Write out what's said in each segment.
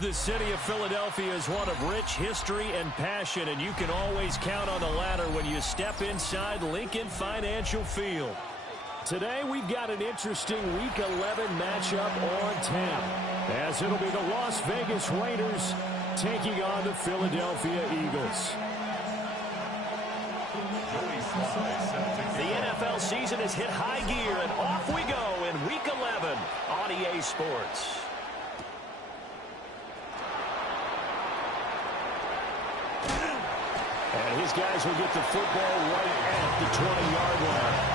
The city of Philadelphia is one of rich history and passion, and you can always count on the ladder when you step inside Lincoln Financial Field. Today, we've got an interesting Week 11 matchup on tap, as it'll be the Las Vegas Raiders taking on the Philadelphia Eagles. The NFL season has hit high gear, and off we go in Week 11 on EA Sports. And his guys will get the football right at the 20-yard line.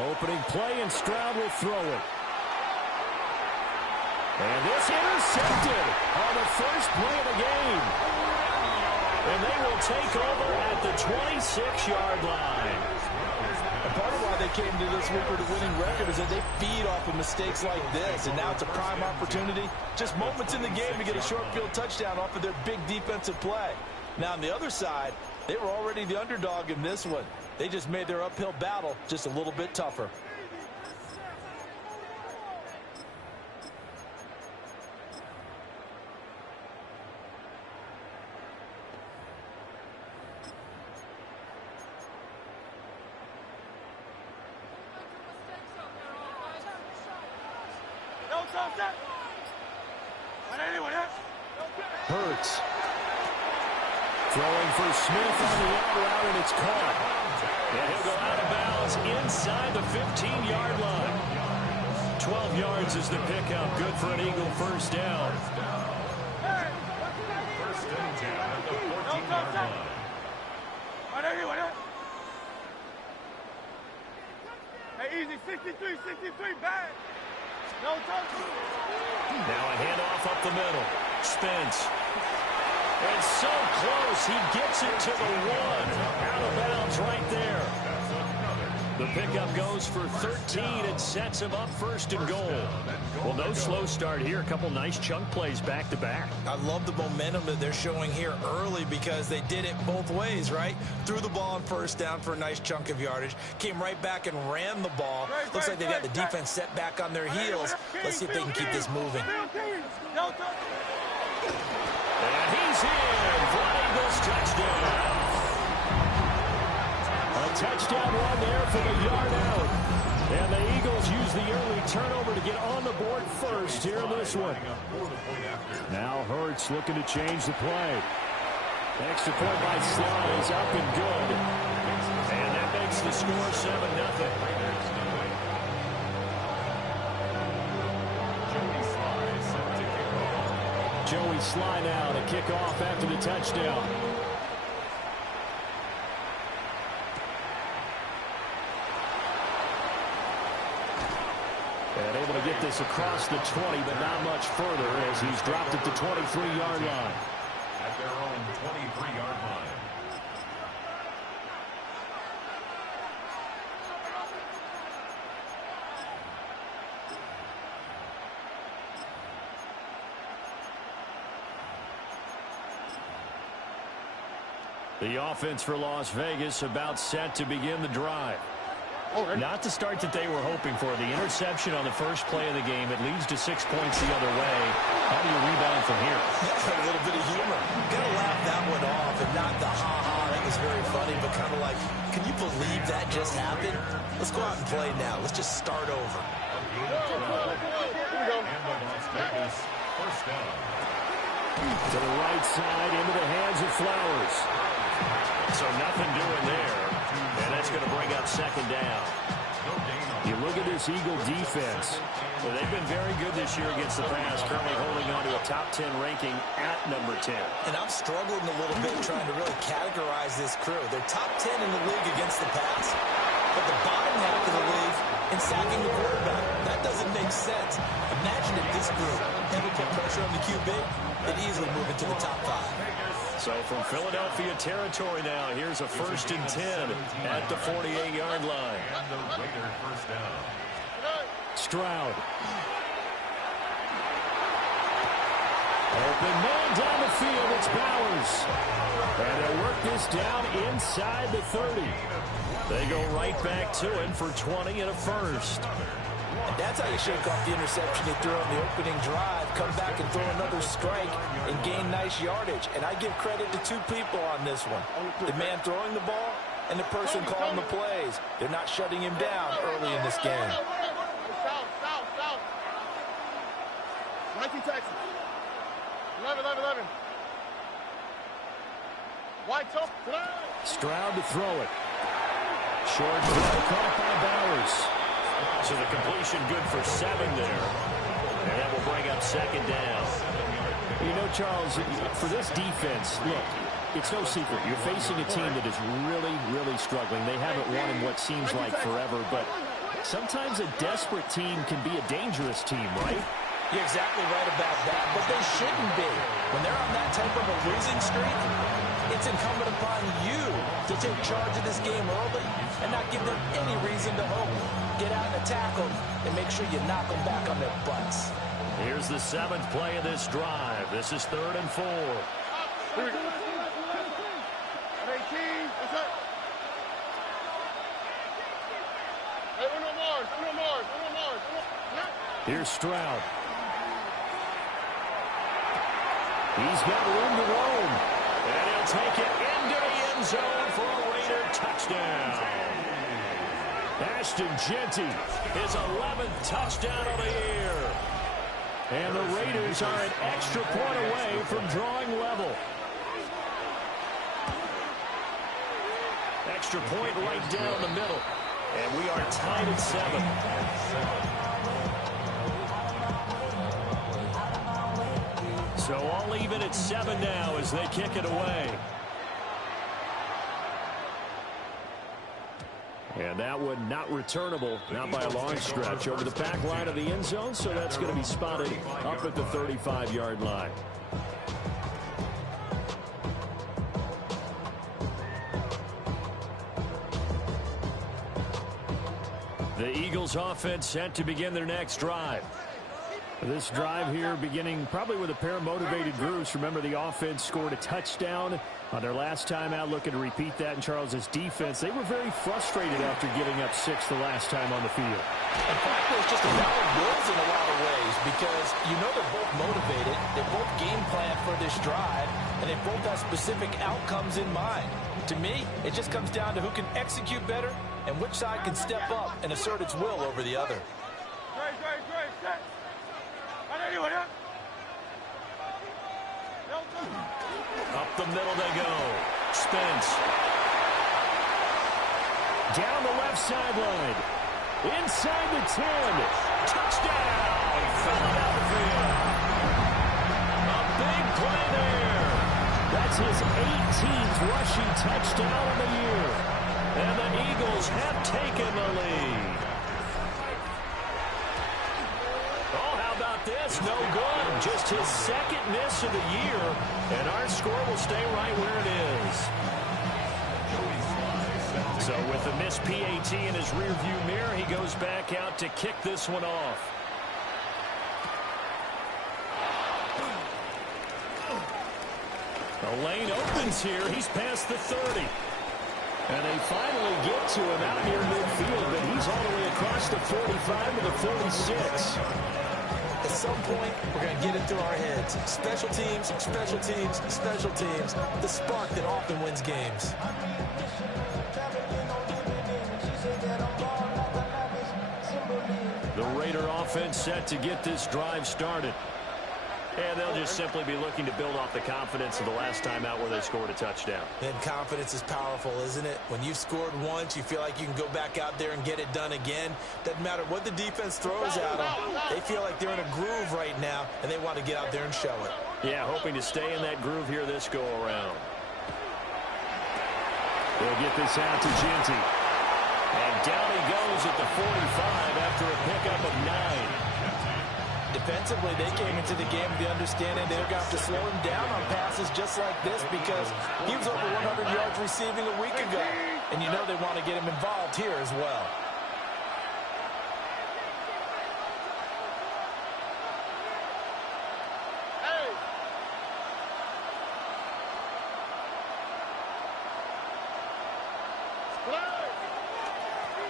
Opening play, and Stroud will throw it. And this intercepted on the first play of the game. And they will take over at the 26-yard line. And part of why they came to this week with a winning record is that they feed off of mistakes like this. And now it's a prime opportunity. Just moments in the game to get a short field touchdown off of their big defensive play. Now on the other side, they were already the underdog in this one. They just made their uphill battle just a little bit tougher. Hurts. Throwing for Smith on the out route, and it's caught. And he'll go out of bounds inside the 15-yard line. 12 yards is the pickup. Good for an Eagle first down. First down at the 14-yard line. Hey, easy, 63, bad. No touch. Now a handoff up the middle. Spence. And so close, he gets it to the one. Out of bounds right there. The pickup goes for 13 and sets him up first and goal. Well, no slow start here. A couple nice chunk plays back-to-back. I love the momentum that they're showing here early because they did it both ways, right? Threw the ball on first down for a nice chunk of yardage. Came right back and ran the ball. Looks like they got the defense set back on their heels. Let's see if they can keep this moving. And he's in for an Eagles touchdown. A touchdown run there for the yard out. And the Eagles use the early turnover to get on the board first here in this one. Now Hurts looking to change the play. Extra point by Sly is up and good. And that makes the score 7-0. Joey Sly now to kick off after the touchdown. And able to get this across the 20, but not much further as he's dropped at the 23-yard line. At their own 23-yard line. The offense for Las Vegas about set to begin the drive. Not the start that they were hoping for. The interception on the first play of the game. It leads to 6 points the other way. How do you rebound from here? A little bit of humor. Got to laugh that one off and not the ha-ha. That was very funny, but kind of like, can you believe that just happened? Let's go out and play now. Let's just start over. And the Las Vegas first down. To the right side, into the hands of Flowers. So nothing doing there. And that's going to bring up second down. You look at this Eagle defense. Well, they've been very good this year against the pass, currently holding on to a top 10 ranking at number 10. And I'm struggling a little bit trying to really categorize this crew. They're top 10 in the league against the pass, but the bottom half of the league in sacking the quarterback. That That doesn't make sense. Imagine if this group ever kept pressure on the QB, they'd easily move into the top 5. So from Philadelphia territory now, here's a 1st and 10 at the 48-yard line. And the Raider first down. Stroud. Open man down the field, it's Bowers. And they'll work this down inside the 30. They go right back to him for 20 and a first. And that's how you shake off the interception you threw on the opening drive, come back and throw another strike and gain nice yardage. And I give credit to 2 people on this one. The man throwing the ball and the person calling the plays. They're not shutting him down early in this game. South. 19 Texas. 11. White top. Stroud to throw it. Short throw caught by Bowers. So the completion good for 7 there. And that will bring up 2nd down. You know, Charles, for this defense, look, it's no secret. You're facing a team that is really, really struggling. They haven't won in what seems like forever, but sometimes a desperate team can be a dangerous team, right? You're exactly right about that, but they shouldn't be. When they're on that type of a losing streak, it's incumbent upon you to take charge of this game early and not give them any reason to hope. Get out and attack them and make sure you knock them back on their butts. Here's the 7th play of this drive. This is 3rd and 4. Here we go. 18. What's up? Hey, uno more. Here's Stroud. He's got room to roam. And he'll take it into the end zone for a Raider touchdown. Ashton Jeanty, his 11th touchdown of the year. And the Raiders are an extra point away from drawing level. Extra point right down the middle. And we are tied at 7. So all even at 7 now as they kick it away. And that one not returnable, not by a long stretch, over the back line of the end zone, so that's going to be spotted up at the 35-yard line. The Eagles offense set to begin their next drive. This drive here beginning probably with a pair of motivated groups. Remember, the offense scored a touchdown on their last time out, looking to repeat that in Charles's defense. They were very frustrated after giving up 6 the last time on the field. And frankly, it's just a battle of wills in a lot of ways because you know they're both motivated, they both game plan for this drive, and they both have specific outcomes in mind. To me, it just comes down to who can execute better and which side can step up and assert its will over the other. Great. Up the middle they go. Spence. Down the left sideline. Inside the 10. Touchdown, Philadelphia. A big play there. That's his 18th rushing touchdown of the year. And the Eagles have taken the lead. Oh, how about this? No good. Just his 2nd miss of the year. And our score will stay right where it is. So with the missed PAT in his rearview mirror, he goes back out to kick this one off. The lane opens here. He's past the 30. And they finally get to him out near midfield, but he's all the way across the 45 to the 46. At some point, we're going to get it through our heads. Special teams. The spark that often wins games. The Raider offense set to get this drive started. And they'll just simply be looking to build off the confidence of the last time out where they scored a touchdown. And confidence is powerful, isn't it? When you've scored once, you feel like you can go back out there and get it done again. Doesn't matter what the defense throws at them. They feel like they're in a groove right now, and they want to get out there and show it. Yeah, hoping to stay in that groove here this go-around. They'll get this out to Jeanty. And down he goes at the 45 after a pickup of 9. Defensively, they came into the game with the understanding they're going to have to slow him down on passes just like this because he was over 100 yards receiving a week ago. And you know they want to get him involved here as well.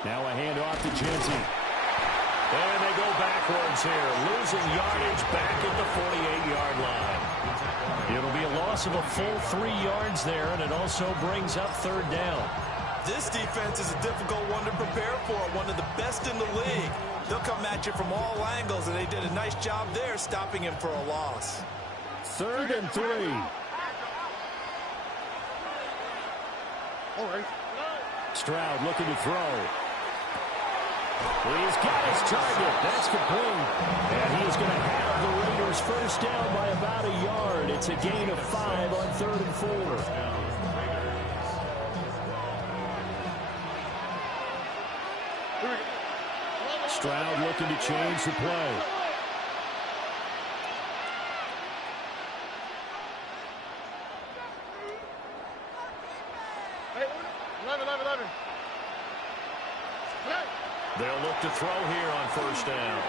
Now a handoff to Sensei. And they go backwards here, losing yardage back at the 48-yard line. It'll be a loss of a full 3 yards there, and it also brings up third down. This defense is a difficult one to prepare for, one of the best in the league. They'll come at you from all angles, and they did a nice job there stopping him for a loss. 3rd and 3. All right. Stroud looking to throw. He's got his target. That's complete. And he's going to have the Raiders first down by about a yard. It's a gain of 5 on 3rd and 4. Stroud looking to change the play. Hey, 11. They'll look to throw here on first down.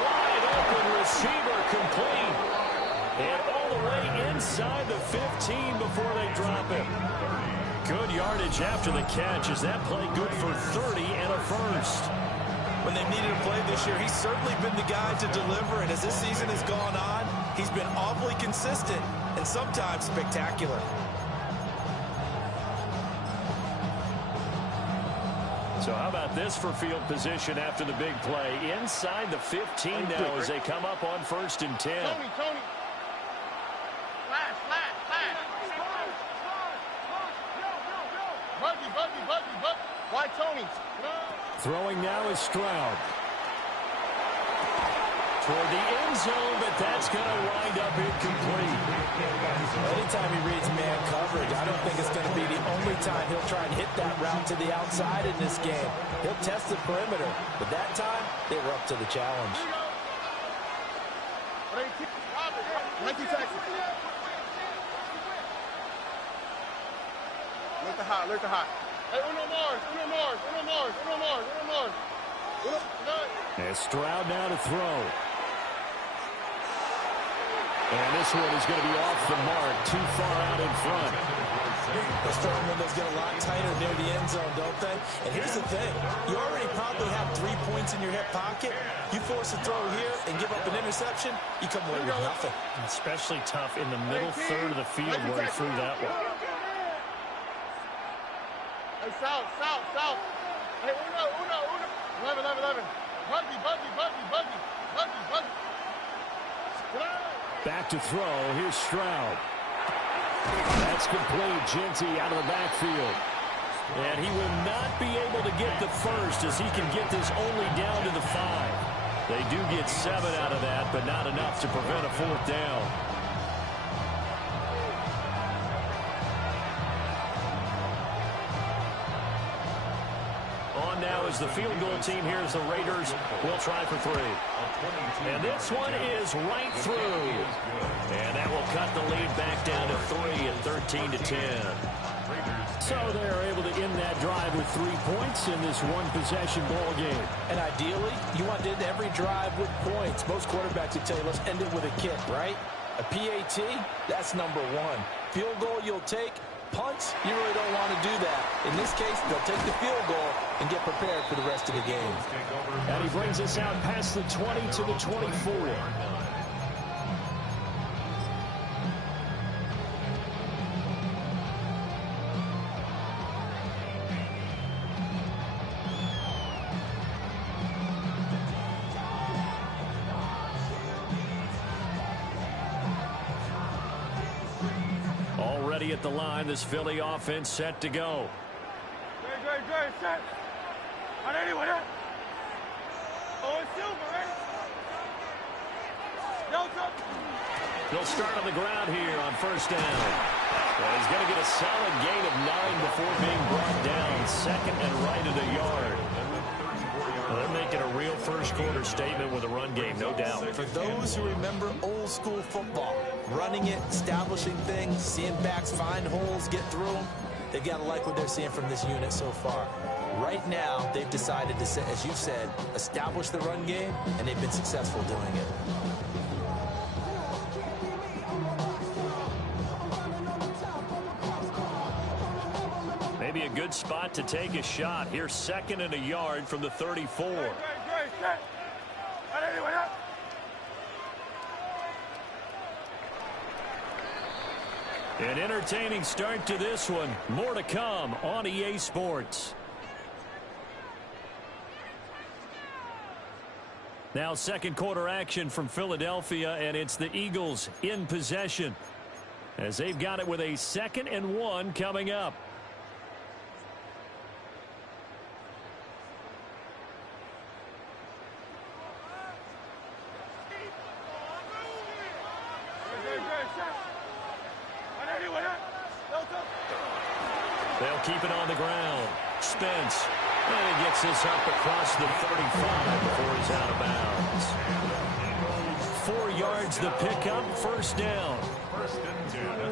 Wide open receiver complete. And all the way inside the 15 before they drop him. Good yardage after the catch. Is that play good for 30 and a first? When they've needed a play this year, he's certainly been the guy to deliver. And as this season has gone on, he's been awfully consistent and sometimes spectacular. So how about this for field position after the big play? Inside the 15 now as they come up on 1st and 10. Tony. Flash. Buggy. Why Tony? Throwing now is Stroud. Toward the end zone, but that's going to wind up incomplete. Anytime he reads man coverage, I don't think it's going to be the only time he'll try and hit that route to the outside in this game. He'll test the perimeter, but that time, they were up to the challenge. 19 Texas. Alert the hot. Hey, Uno Mars. And Stroud now to throw. And this one is going to be off the mark, too far out in front. The throwing windows get a lot tighter near the end zone, don't they? And here's the thing. You already probably have 3 points in your hip pocket. You force a throw here and give up an interception, you come away with nothing. Especially tough in the middle third of the field where he threw that one. Hey, south. Hey, Uno. 11. Buggy. Back to throw. Here's Stroud. That's complete. Sensei out of the backfield. And he will not be able to get the first as he can get this only down to the 5. They do get 7 out of that, but not enough to prevent a 4th down. On now is the field goal team. Here's the Raiders. Will try for 3. And this one is right through. And that will cut the lead back down to 3 at 13-10. So they're able to end that drive with 3 points in this one-possession ball game. And ideally, you want to end every drive with points. Most quarterbacks would tell you, let's end it with a kick, right? A PAT, that's number 1. Field goal you'll take. Punts, you really don't want to do that. In this case, they'll take the field goal and get prepared for the rest of the game. And he brings us out past the 20 to the 24. Already at the line, this Philly offense set to go. Dre, set. On anyone else? Oh, it's Silver, right? Delta. They'll start on the ground here on first down. Well, he's going to get a solid gain of 9 before being brought down. Second and right at a yard. Well, they're making a real first-quarter statement with a run game, no doubt. For those who remember old-school football, running it, establishing things, seeing backs find holes, get through them, they've got to like what they're seeing from this unit so far. Right now, they've decided to, as you said, establish the run game, and they've been successful doing it. Maybe a good spot to take a shot. Here's second and a yard from the 34. An entertaining start to this one. More to come on EA Sports. Now second quarter action from Philadelphia, and it's the Eagles in possession as they've got it with a 2nd and 1 coming up. They'll keep it on the ground. Spence. And he gets this up across the 35 before he's out of bounds. 4 yards the pickup, first down.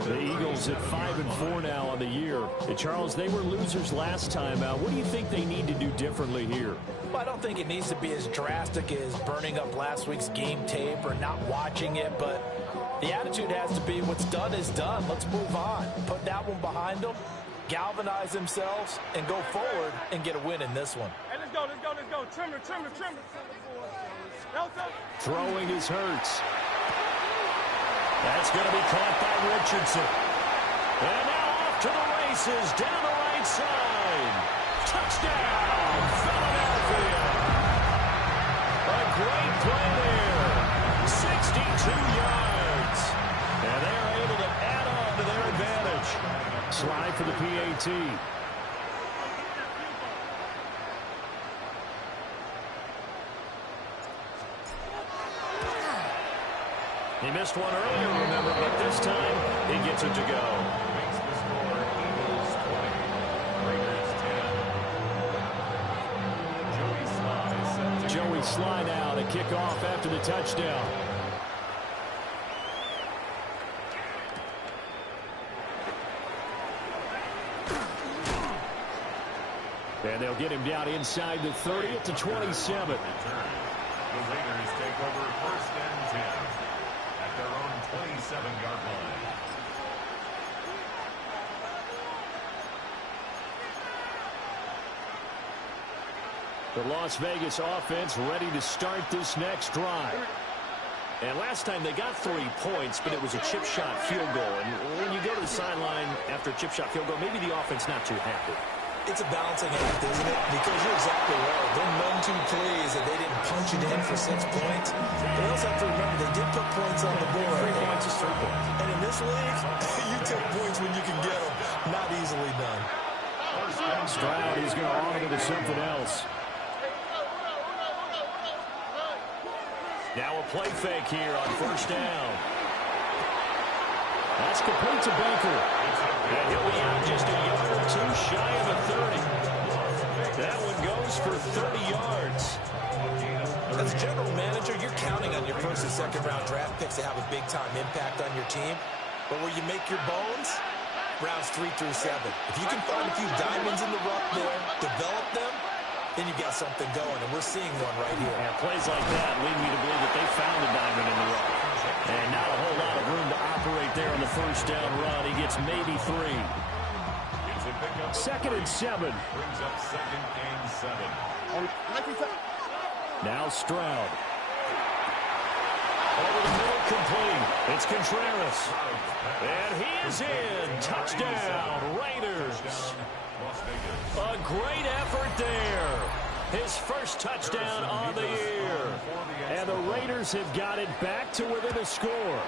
The Eagles at 5-4 now on the year. And Charles, they were losers last time out. What do you think they need to do differently here? Well, I don't think it needs to be as drastic as burning up last week's game tape or not watching it, but the attitude has to be what's done is done. Let's move on. Put that one behind them, galvanize themselves, and go forward and get a win in this one. Hey, let's go. Trimmer. Throwing is Hurts. That's going to be caught by Richardson. And now off to the races down the right side. Touchdown, Philadelphia. A great play there. 62 yards. And they're able to add on to their advantage. Slide for the PAT. He missed one earlier, remember, but this time he gets it to go. Makes the score Eagles 20, Raiders 10. Joey Sly now to kick off after the touchdown. And they'll get him down inside the 30 at the 27. The Raiders take over first and 10 at their own 27-yard line. The Las Vegas offense ready to start this next drive. And last time they got 3 points, but it was a chip shot field goal. And when you go to the sideline after a chip shot field goal, maybe the offense not too happy. It's a balancing act, isn't it? Because you're exactly right. They're none too pleased that they didn't punch it in for 6 points. But you also have to remember they did put points on the board. 3 points is 3 points. And in this league, you take points when you can get them. Not easily done. Stroud is going to auto to something else. Now a play fake here on first down. That's complete to Baker. And he'll be out just a yard or 2 shy of the 30. That one goes for 30 yards. As a general manager, you're counting on your first and second round draft picks to have a big-time impact on your team. But where you make your bones, rounds 3 through 7. If you can find a few diamonds in the rough there, develop them, then you've got something going, and we're seeing one right here. And plays like that lead me to believe that they found a diamond in the rough. And not a whole lot of room to operate there on the first down run. He gets maybe 3. Second and 7. Brings up second and 7. Now Stroud. Over the middle, complete. It's Contreras. And he is in. Touchdown, Raiders. A great effort there. His first touchdown on the year. And the Raiders have got it back to within a score.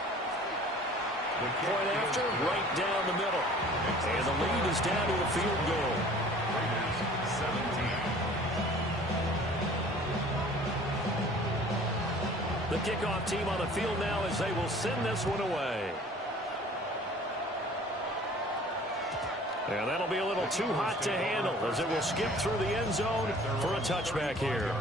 Point after, right down the middle. And the lead is down to a field goal. Raiders 17. The kickoff team on the field now as they will send this one away. And that'll be a little too hot to handle as it will skip through the end zone for a touchback here.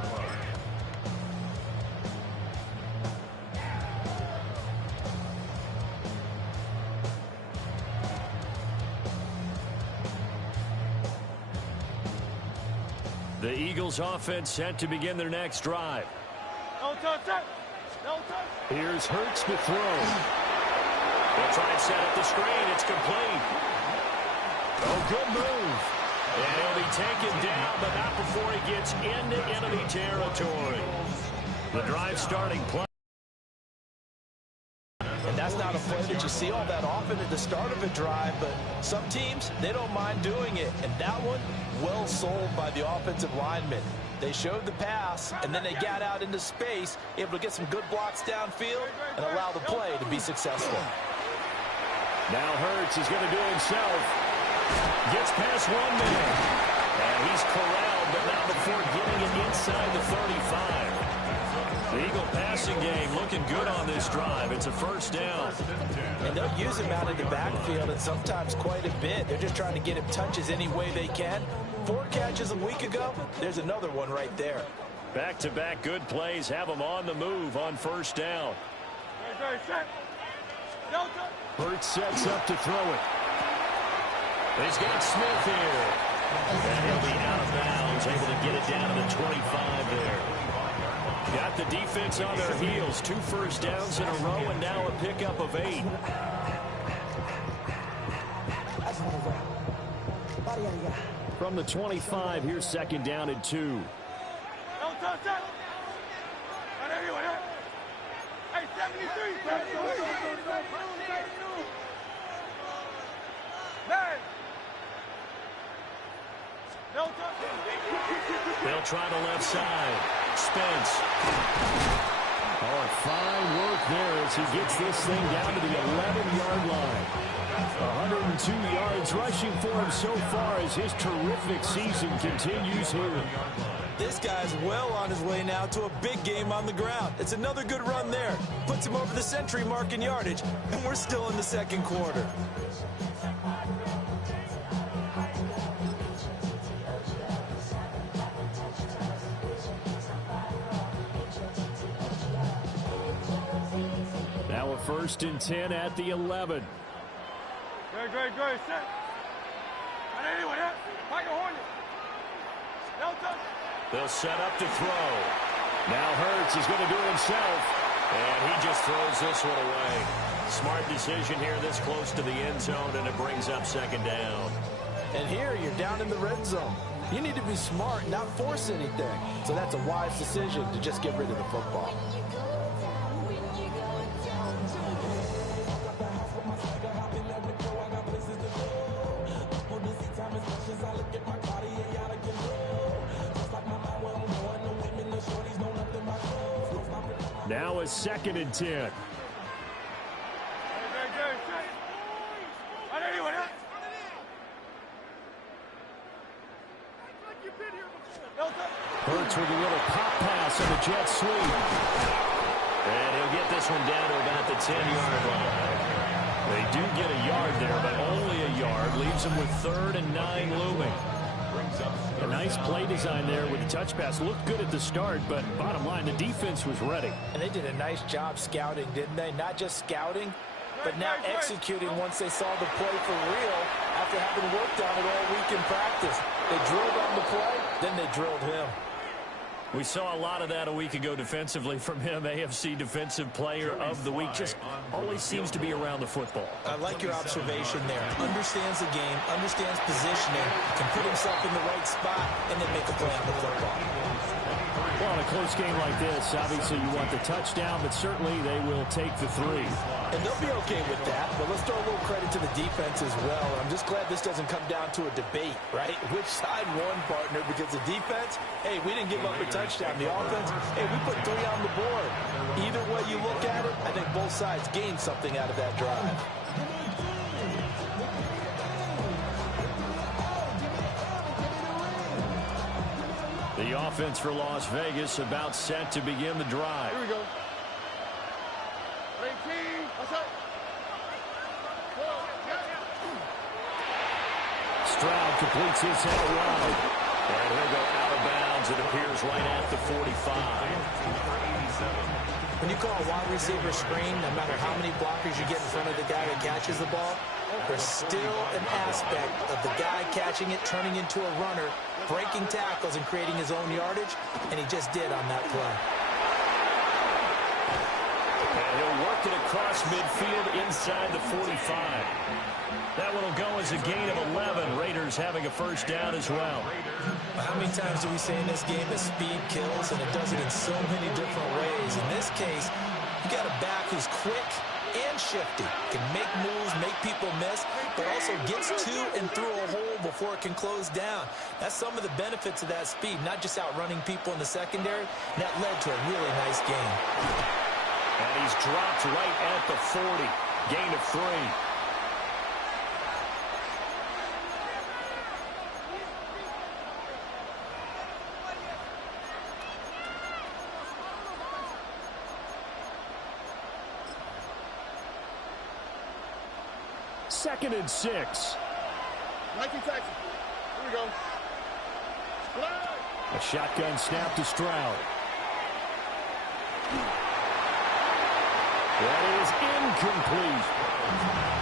The Eagles offense set to begin their next drive. No touch. No touch. Here's Hurts to throw. They'll try and set up the screen. It's complete. Oh, good move. And he'll be taken down, but not before he gets into enemy territory. The drive starting play. And that's not a play that you see all that often at the start of a drive, but some teams, they don't mind doing it. And that one, well sold by the offensive lineman. They showed the pass, and then they got out into space, able to get some good blocks downfield and allow the play to be successful. Now Hurts is going to do it himself. Gets past one man. And he's corralled, but not before getting it inside the 35. The Eagle passing game looking good on this drive. It's a first down. And they'll use him out in the backfield, and sometimes quite a bit. They're just trying to get him touches any way they can. 4 catches a week ago. There's another one right there. Back-to-back good plays have him on the move on first down. Hurts sets up to throw it. He's got Smith here. And he'll be out of bounds, able to get it down to the 25 there. Got the defense on their heels. 2 first downs in a row, and now a pickup of 8. From the 25, here's second down and 2. Don't touch that. Hey, 73. No touch. They'll try the left side. Spence. Oh, fine work there as he gets this thing down to the 11-yard line. 102 yards rushing for him so far as his terrific season continues here. This guy's well on his way now to a big game on the ground. It's another good run there. Puts him over the century mark in yardage, and we're still in the second quarter. Now a 1st and 10 at the 11. Great. Set. They'll set up to throw. Now Hurts is going to do it himself. And he just throws this one away. Smart decision here this close to the end zone, and it brings up second down. And here you're down in the red zone. You need to be smart, not force anything. So that's a wise decision to just get rid of the football. Now a 2nd and 10. Hurts with a little pop pass on the jet sweep. And he'll get this one down to about the 10-yard line. They do get a yard there, but only a yard. Leaves them with 3rd and 9 looming. A nice play design there with the touch pass. Looked good at the start, but bottom line, the defense was ready. And they did a nice job scouting, didn't they? Not just scouting, but now executing once they saw the play for real after having worked on it all week in practice. They drilled on the play, then they drilled him. We saw a lot of that a week ago defensively from him. AFC Defensive Player of the Week. Just always seems to be around the football. I like your observation there. Understands the game, understands positioning, can put himself in the right spot, and then make a play on the football. Well, in a close game like this, obviously you want the touchdown, but certainly they will take the 3. And they'll be okay with that, but let's throw a little credit to the defense as well. I'm just glad this doesn't come down to a debate, right? Which side won, partner? Because the defense, hey, we didn't give up a touchdown. The offense, hey, we put 3 on the board. Either way you look at it, I think both sides gained something out of that drive. The offense for Las Vegas about set to begin the drive. Here we go. 18. What's up? Stroud completes his out wide. And he'll go out of bounds. It appears right at the 45. When you call a wide receiver screen, no matter how many blockers you get in front of the guy that catches the ball, there's still an aspect of the guy catching it, turning into a runner, breaking tackles and creating his own yardage, and he just did on that play. And he'll work it across midfield inside the 45. That one will go as a gain of 11. Raiders having a first down as well. How many times do we say in this game that speed kills, and it does it in so many different ways? In this case, you got a back who's quick and shifty, can make moves, make people miss, but also gets to and through a hole before it can close down. That's some of the benefits of that speed, not just outrunning people in the secondary. And that led to a really nice game. And he's dropped right at the 40. Gain of 3. Second and 6. Nike Texas. Here we go. A shotgun snap to Stroud. That is incomplete.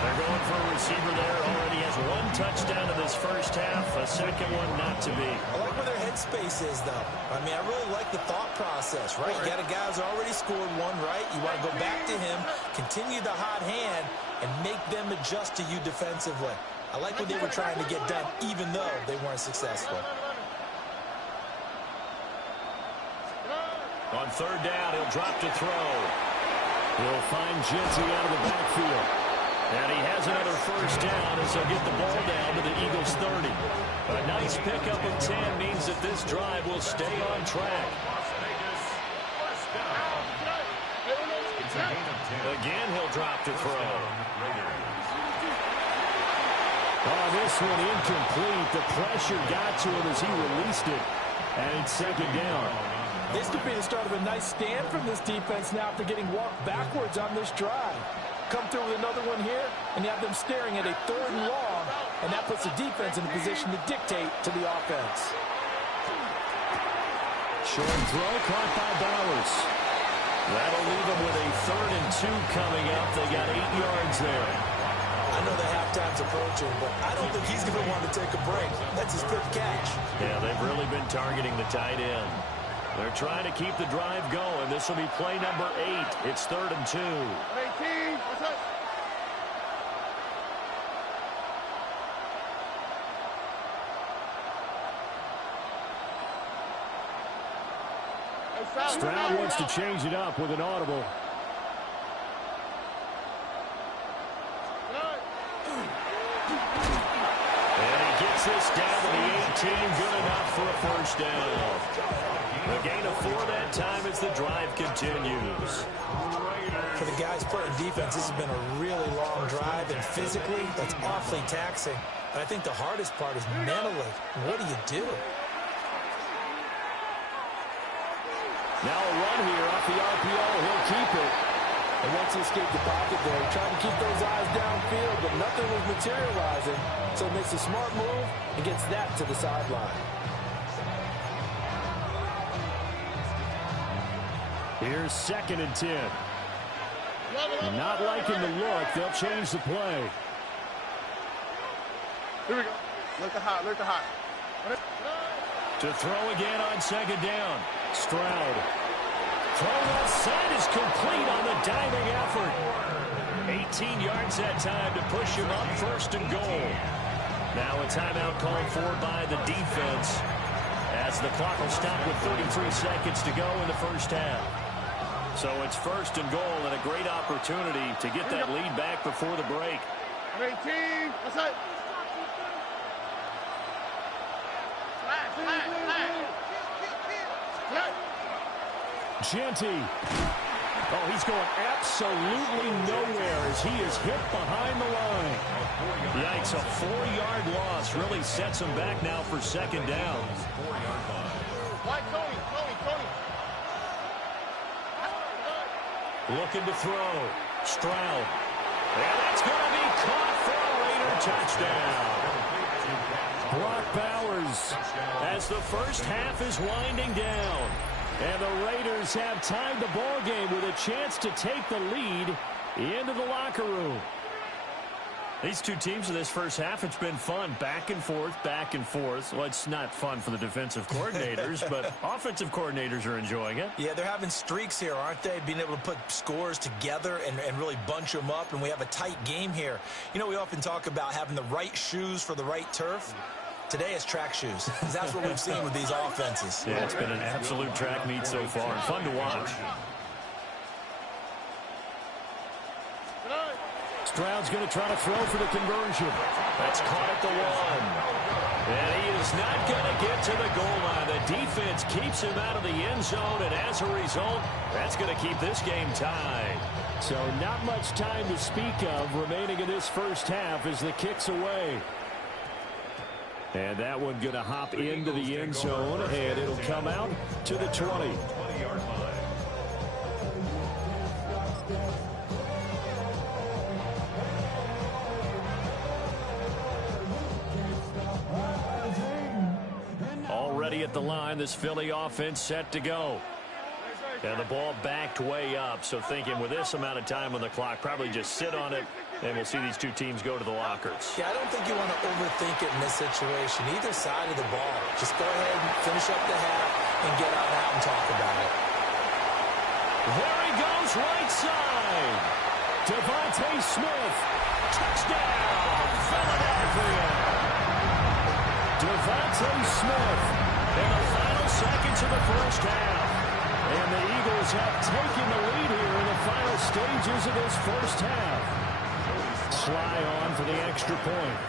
They're going for a receiver there. Already has 1 touchdown in this first half. A second one not to be. I like where their headspace is, though. I mean, I really like the thought process, right? You got a guy who's already scored 1, right? You want to go back to him, continue the hot hand, and make them adjust to you defensively. I like what they were trying to get done, even though they weren't successful. On third down, he'll drop to throw. He'll find Sensei out of the backfield. And he has another first down as he'll get the ball down to the Eagles' 30. A nice pickup of 10 means that this drive will stay on track. Again, he'll drop to throw. Oh, this one incomplete. The pressure got to him as he released it. And it's second down. This could be the start of a nice stand from this defense now after getting walked backwards on this drive. Come through with another one here, and you have them staring at a 3rd and long, and that puts the defense in a position to dictate to the offense. Short throw caught by Bowers. That'll leave them with a 3rd and 2 coming up. They got 8 yards there. I know the halftime's approaching, but I don't think he's going to want to take a break. That's his 5th catch. Yeah, they've really been targeting the tight end. They're trying to keep the drive going. This will be play number 8. It's 3rd and 2. 18. What's up? Stroud wants to change it up with an audible. And he gets this down to the 18. Good enough for a first down. A gain of 4 that time as the drive continues. For the guys playing defense, this has been a really long drive, and physically, that's awfully taxing. But I think the hardest part is mentally. What do you do? Now a run here off the RPO. He'll keep it. And once he escaped the pocket there, he tried to keep those eyes downfield, but nothing was materializing. So he makes a smart move and gets that to the sideline. Here's 2nd and 10. Not liking the look. They'll change the play. Here we go. Look the hot. Look the hot. To throw again on 2nd down. Stroud. Throw left side is complete on the diving effort. 18 yards that time to push him up 1st and goal. Now a timeout called for by the defense as the clock will stop with 33 seconds to go in the first half. So it's 1st and goal and a great opportunity to get that lead back before the break. 18. What's up? Genty. Oh, he's going absolutely nowhere as he is hit behind the line. Yikes, a 4-yard loss really sets him back now for 2nd down. Looking to throw. Stroud. And that's going to be caught for a Raider touchdown. Brock Bowers, as the first half is winding down. And the Raiders have tied the ball game with a chance to take the lead into the locker room. These two teams in this first half, it's been fun. Back and forth, back and forth. Well, it's not fun for the defensive coordinators, but offensive coordinators are enjoying it. Yeah, they're having streaks here, aren't they? Being able to put scores together and really bunch them up, and we have a tight game here. You know, we often talk about having the right shoes for the right turf. Today is track shoes. That's what we've seen with these offenses. Yeah, it's been an absolute track meet so far, and fun to watch. Stroud's going to try to throw for the conversion. That's caught at the 1. And he is not going to get to the goal line. The defense keeps him out of the end zone, and as a result, that's going to keep this game tied. So not much time to speak of remaining in this first half as the kick's away. And that one going to hop into the end zone, and it'll come out to the 20. 20-yard line. Already at the line, this Philly offense set to go. And the ball backed way up, so thinking with this amount of time on the clock, probably just sit on it, and we'll see these two teams go to the lockers. Yeah, I don't think you want to overthink it in this situation. Either side of the ball. Just go ahead and finish up the half and get on out and talk about it. There he goes, right side. Devontae Smith. Touchdown, Philadelphia. Devontae Smith in the final seconds of the first half. And the Eagles have taken the lead here in the final stages of this first half. Sly on for the extra point.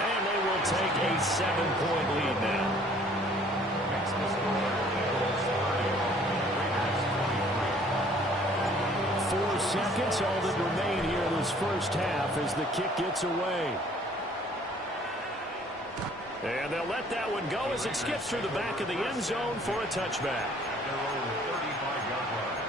And they will take a 7-point lead now. 4 seconds, all that remain here in this first half as the kick gets away. And they'll let that one go as it skips through the back of the end zone for a touchback. Their own 35-yard line.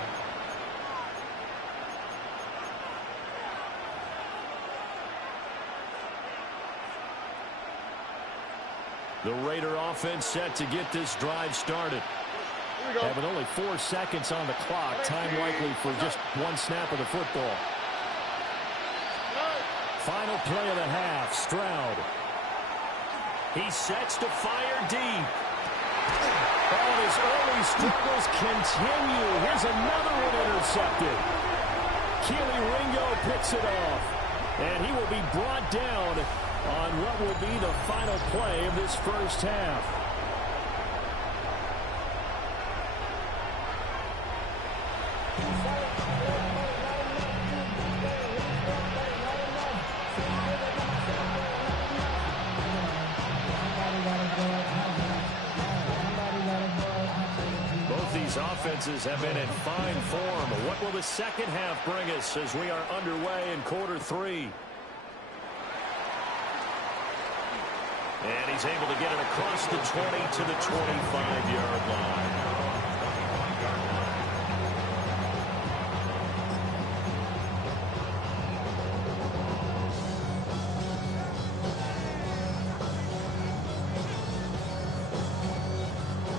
The Raider offense set to get this drive started. Having only 4 seconds on the clock, time likely for just one snap of the football. Final play of the half, Stroud. He sets to fire deep. Oh, his early struggles continue. Here's another one intercepted. Keely Ringo picks it off. And he will be brought down on what will be the final play of this first half. Both these offenses have been in fine form. What will the second half bring us as we are underway in quarter 3? And he's able to get it across the 20 to the 25-yard line.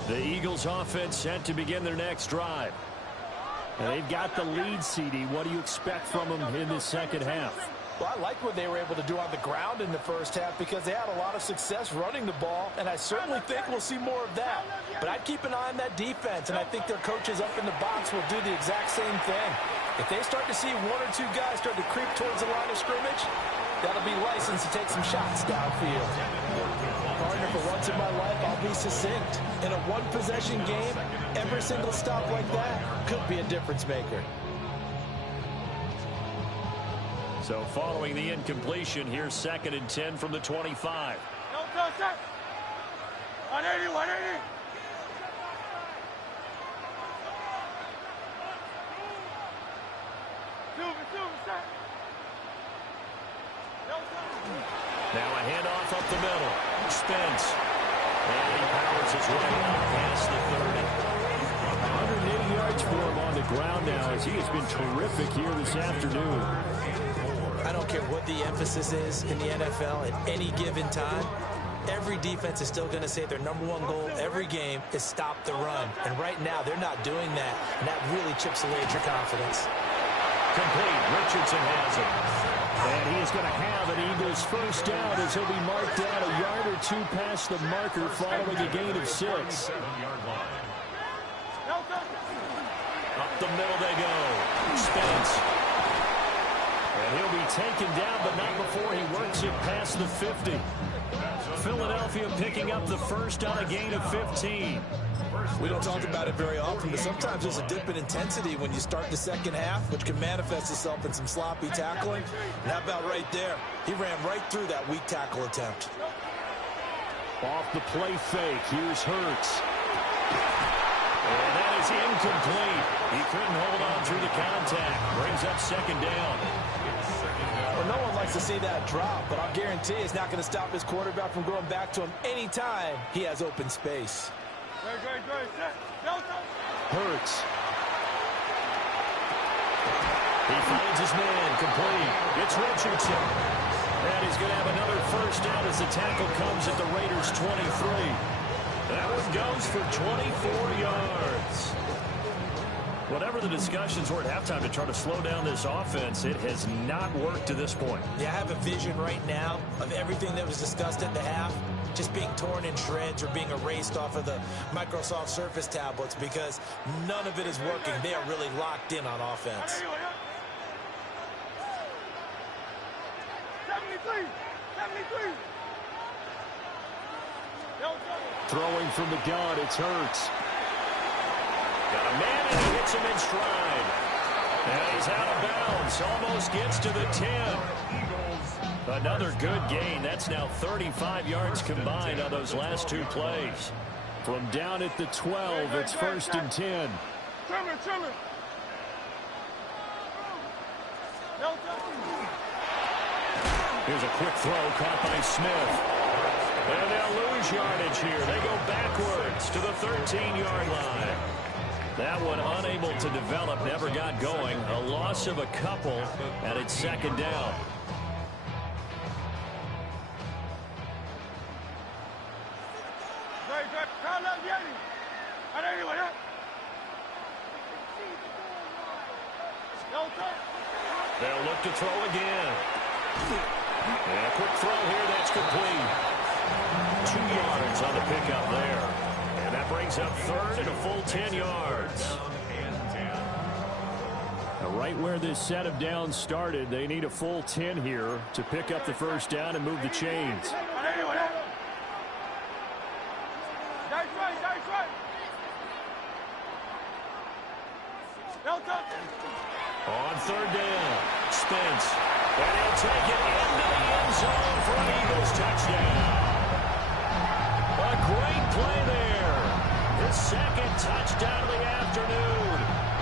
The Eagles offense set to begin their next drive. And they've got the lead, CD. What do you expect from them in this second half? Well, I like what they were able to do on the ground in the first half because they had a lot of success running the ball, and I certainly think we'll see more of that. But I'd keep an eye on that defense, and I think their coaches up in the box will do the exact same thing. If they start to see 1 or 2 guys start to creep towards the line of scrimmage, that'll be licensed to take some shots downfield. Partner, for once in my life, I'll be succinct. In a one-possession game, every single stop like that could be a difference maker. So following the incompletion, here's 2nd and 10 from the 25. No touch that. 180, 180. Now a handoff up the middle. Spence. And he powers his way out past the 30. 180 yards for him on the ground now as he has been terrific here this afternoon. I don't care what the emphasis is in the NFL at any given time. Every defense is still going to say their #1 goal every game is stop the run. And right now, they're not doing that, and that really chips away at your confidence. Complete. Richardson has it. And he is going to have an Eagles first down as he'll be marked down a yard or two past the marker following a gain of 6. Up the middle they go. Spence. And he'll be taken down, but not before he works it past the 50. Philadelphia picking up the first on a gain of 15. We don't talk about it very often, but sometimes there's a dip in intensity when you start the second half, which can manifest itself in some sloppy tackling. And how about right there? He ran right through that weak tackle attempt. Off the play fake, here's Hurts. And that is incomplete. He couldn't hold on through the contact. Brings up second down. Well, no one likes to see that drop, but I'll guarantee it's not going to stop his quarterback from going back to him anytime he has open space. Hurts. He finds his man, complete. It's Richardson. And he's going to have another first down as the tackle comes at the Raiders' 23. That one goes for 24 yards. Whatever the discussions were at halftime to try to slow down this offense, it has not worked to this point. Yeah, I have a vision right now of everything that was discussed at the half just being torn in shreds or being erased off of the Microsoft Surface tablets because none of it is working. They are really locked in on offense. 73. Throwing from the gun, it's Hurts. Got a man and he hits him in stride. And he's out of bounds. Almost gets to the 10. Another good gain. That's now 35 yards combined on those last two plays. From down at the 12, it's 1st and 10. Trimmer. Here's a quick throw caught by Smith. And they'll lose yardage here. They go backwards to the 13-yard line. That one unable to develop, never got going. A loss of a couple, and it's second down. They'll look to throw again. And a quick throw here, that's complete. 2 yards on the pickup there. And that brings up third and a full 10 yards. Now, right where this set of downs started, they need a full 10 here to pick up the first down and move the chains. On third down, Spence. And he'll take it into the end zone for an Eagles touchdown. A great play there. His second touchdown of the afternoon.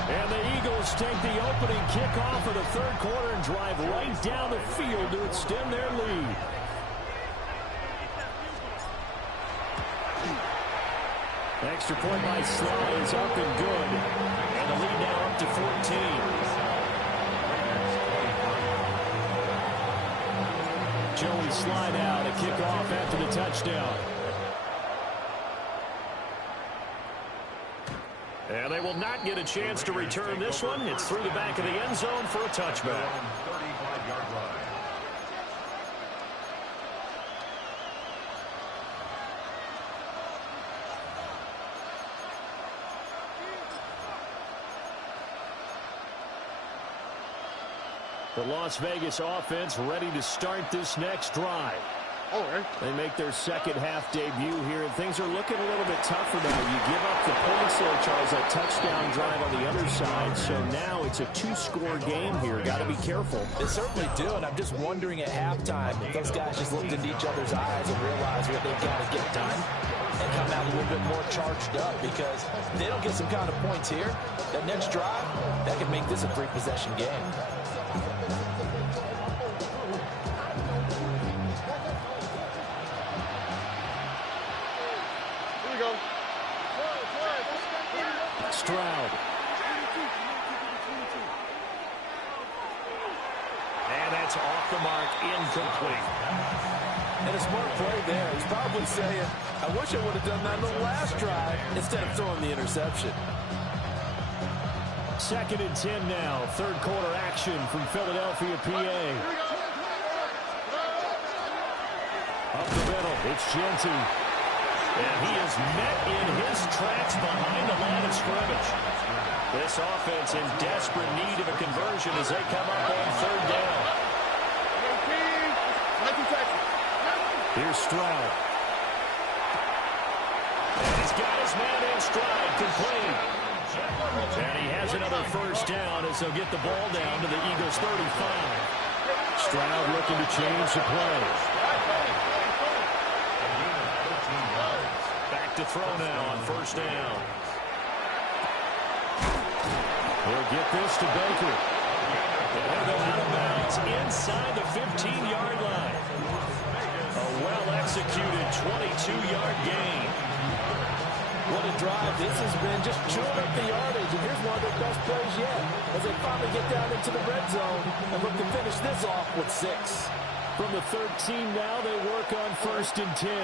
And the Eagles take the opening kickoff of the third quarter and drive right down the field to extend their lead. Extra point by Sly is up and good. And the lead now up to 14. Joey Sly now to kick off after the touchdown. And they will not get a chance to return this one. It's through the back of the end zone for a touchback. 35-yard line. The Las Vegas offense ready to start this next drive. They make their second half debut here, and things are looking a little bit tougher now. You give up the points there, Charles, that touchdown drive on the other side, so now it's a 2-score game here. Got to be careful. They certainly do, and I'm just wondering at halftime if those guys just looked into each other's eyes and realized what they've got to get done and come out a little bit more charged up, because if they don't get some kind of points here, that next drive, that could make this a 3-possession game. That's off the mark, incomplete. And a smart play there. He's probably saying, I wish I would have done that in the last drive instead of throwing the interception. 2nd and 10 now. Third quarter action from Philadelphia, PA. Up the middle, it's Genty. And he is met in his tracks behind the line of scrimmage. This offense in desperate need of a conversion as they come up on 3rd down. Here's Stroud. And he's got his man in stride, complete. And he has another 1st down as they'll get the ball down to the Eagles' 35. Stroud looking to change the play. Back to throw now on 1st down. He'll get this to Baker. And they'll out of bounds inside the 15-yard line. A well-executed 22-yard gain. What a drive this has been, just chewing up the yardage, and here's one of their best plays yet as they finally get down into the red zone and look to finish this off with 6. From the 13 now, they work on 1st and 10.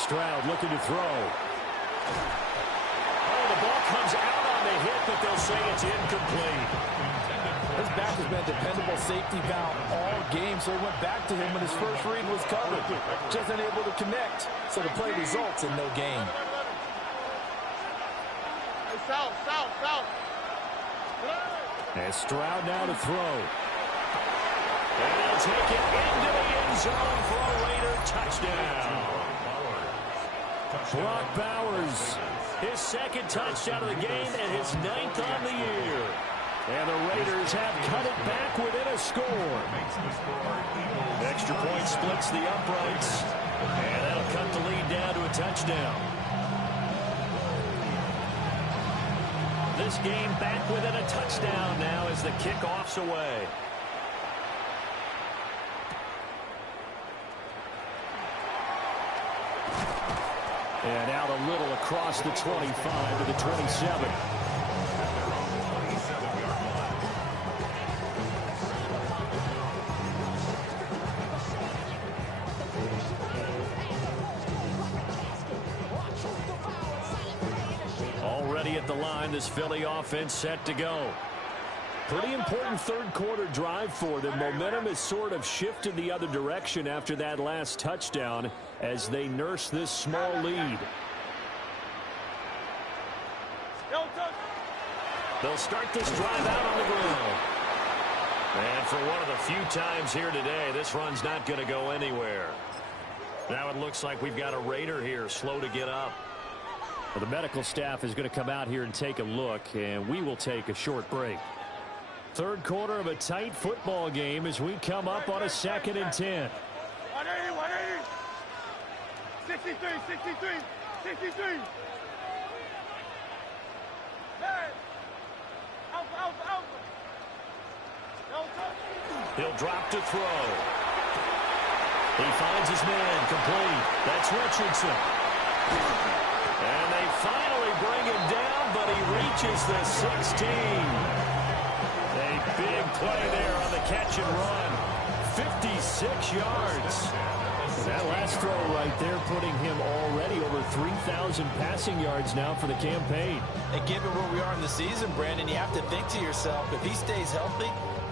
Stroud looking to throw. Oh, the ball comes out on the hit, but they'll say it's incomplete. His back has been a dependable safety valve all game, so he went back to him when his first read was covered. Just unable to connect, so the play results in no gain. South. And Stroud now to throw. And he'll take it into the end zone for a Raider touchdown. Brock Bowers, his 2nd touchdown of the game and his 9th on the year. And the Raiders have cut it back within a score. Extra point splits the uprights. And that'll cut the lead down to a touchdown. This game back within a touchdown now as the kickoff's away. And out a little across the 25 to the 27. Already at the line, this Philly offense set to go. Pretty important 3rd quarter drive for them. Momentum has sort of shifted the other direction after that last touchdown as they nurse this small lead. They'll start this drive out on the ground. And for one of the few times here today, this run's not going to go anywhere. Now it looks like we've got a Raider here, slow to get up. Well, the medical staff is going to come out here and take a look, and we will take a short break. 3rd quarter of a tight football game as we come up on a 2nd and 10. 180. 63. Hey. Out. He'll drop to throw. He finds his man, complete. That's Richardson. And they finally bring him down, but he reaches the 16. A big play there on the catch and run. 56 yards. And that last throw right there putting him already over 3,000 passing yards now for the campaign. And given where we are in the season, Brandon, you have to think to yourself, if he stays healthy,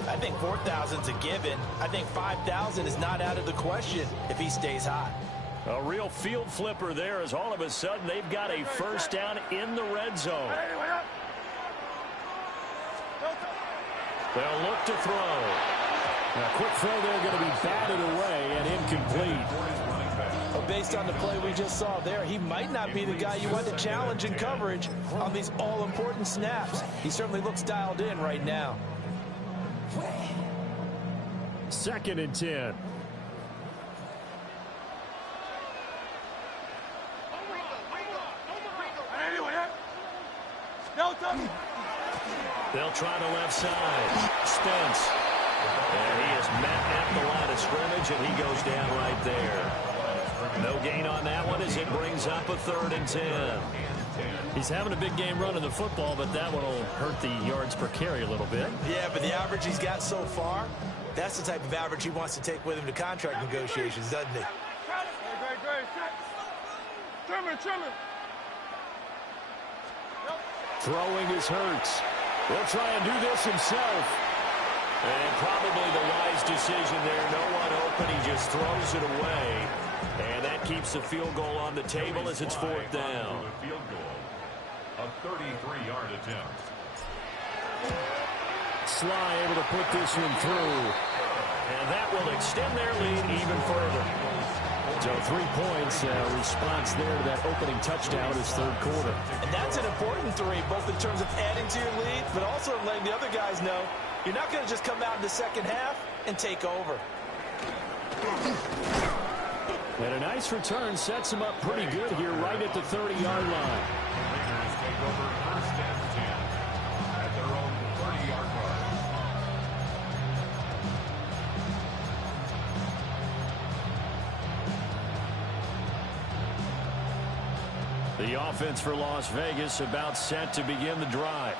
I think 4,000's a given. I think 5,000 is not out of the question if he stays hot. A real field flipper there as all of a sudden they've got a 1st down in the red zone. They'll look to throw. A quick throw there going to be batted away and incomplete. But based on the play we just saw there, he might not be the guy you want to challenge in coverage on these all-important snaps. He certainly looks dialed in right now. 2nd and 10. They'll try the left side. Spence. And he is met at the line of scrimmage, and he goes down right there. No gain on that one as it brings up a 3rd and 10. He's having a big game running the football, but that one will hurt the yards per carry a little bit. Yeah, but the average he's got so far, that's the type of average he wants to take with him to contract negotiations, doesn't he? Throwing is Hurts. He'll try and do this himself. And probably the wise decision there. No one open. He just throws it away. And that keeps the field goal on the table as it's fourth down. Field goal. A 33-yard attempt. Sly able to put this one through. And that will extend their lead even further. So 3 points, response there to that opening touchdown is third quarter. And that's an important 3, both in terms of adding to your lead, but also in letting the other guys know you're not going to just come out in the second half and take over. And a nice return sets him up pretty good here right at the 30-yard line. Raiders take over first and 10 at their own 30-yard line. The offense for Las Vegas about set to begin the drive.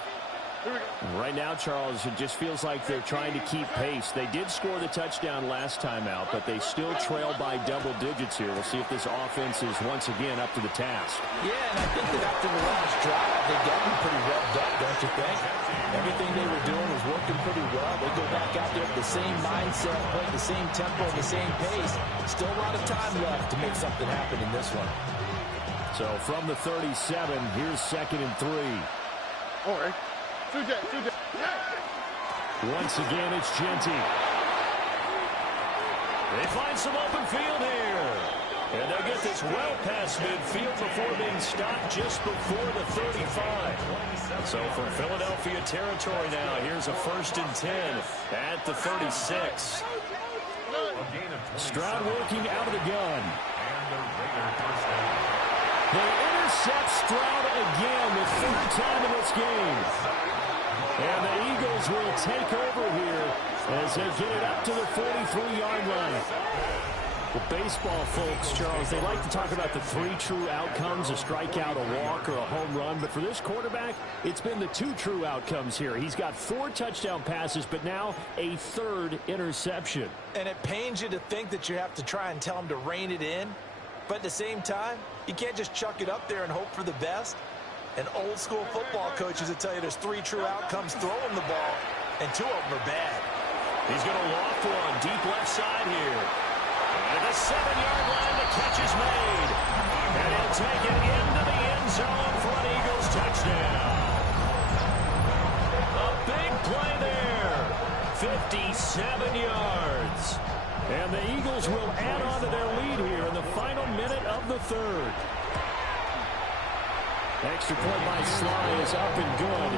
Right now, Charles, it just feels like they're trying to keep pace. They did score the touchdown last time out, but they still trail by double digits here. We'll see if this offense is once again up to the task. Yeah, and I think that after the last drive, they got them pretty revved up, don't you think? Everything they were doing was working pretty well. They go back out there with the same mindset, playing the same tempo, the same pace. Still a lot of time left to make something happen in this one. So from the 37, here's 2nd and 3. All right. Once again, it's Genty. They find some open field here. And they'll get this well past midfield before being stopped just before the 35. So from Philadelphia territory now, here's a 1st and 10 at the 36. Stroud working out of the gun. They intercept Stroud again, the 3rd time in this game. And the Eagles will take over here as they get it up to the 43-yard line. Well, baseball folks, Charles, they like to talk about the 3 true outcomes, a strikeout, a walk, or a home run. But for this quarterback, it's been the 2 true outcomes here. He's got 4 touchdown passes, but now a 3rd interception. And it pains you to think that you have to try and tell him to rein it in. But at the same time, you can't just chuck it up there and hope for the best. And old school football coaches will tell you there's 3 true outcomes throwing the ball, and 2 of them are bad. He's going to loft one deep left side here. And at the 7-yard line, the catch is made. And he'll take it into the end zone for an Eagles touchdown. A big play there. 57 yards. And the Eagles will add on to their lead here in the final minute of the 3rd. Extra point by Sly is up and good.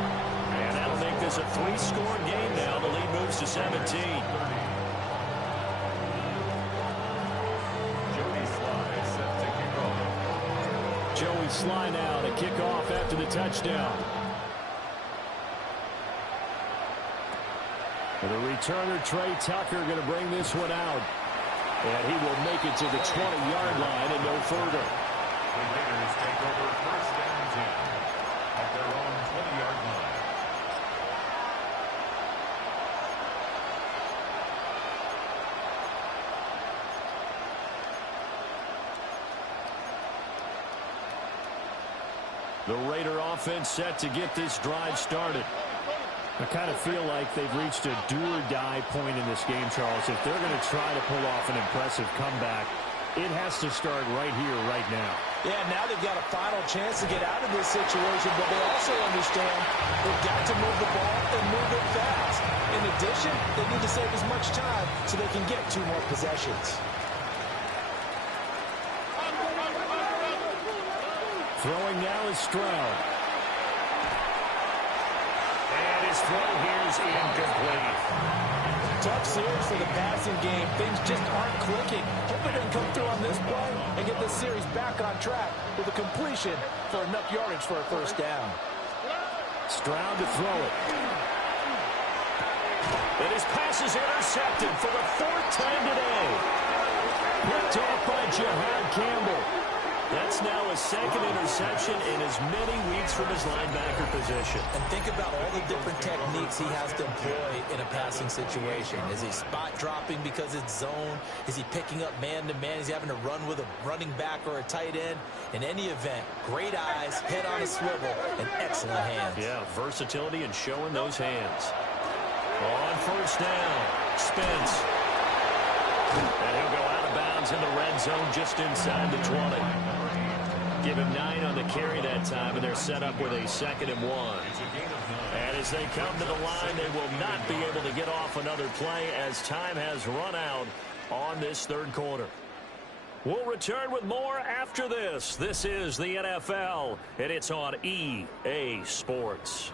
And that'll make this a 3-score game now. The lead moves to 17. Joey Sly now to kick off after the touchdown. And the returner, Trey Tucker, going to bring this one out. And he will make it to the 20-yard line and no further. The Raiders take over first and 10 at their own 20-yard line. The Raider offense set to get this drive started. I kind of feel like they've reached a do-or-die point in this game, Charles. If they're going to try to pull off an impressive comeback, it has to start right here, right now. Yeah, now they've got a final chance to get out of this situation, but they also understand they've got to move the ball and move it fast. In addition, they need to save as much time so they can get 2 more possessions. Throwing now is Stroud. And his throw here is incomplete. Tough series for the passing game. Things just aren't clicking. Hoping they can come through on this play and get this series back on track with a completion for enough yardage for a 1st down. Stroud to throw it. And his pass is intercepted for the 4th time today. Picked off by Jihad Campbell. That's now a second interception in as many weeks from his linebacker position. And think about all the different techniques he has to employ in a passing situation. Is he spot dropping because it's zone? Is he picking up man-to-man? Is he having to run with a running back or a tight end? In any event, great eyes, head on a swivel, and excellent hands. Yeah, versatility and showing those hands. On first down, Spence. And he'll go out of bounds in the red zone just inside the 20. Give him 9 on the carry that time, and they're set up with a 2nd and 1. And as they come to the line, they will not be able to get off another play as time has run out on this third quarter. We'll return with more after this. This is the NFL, and it's on EA Sports.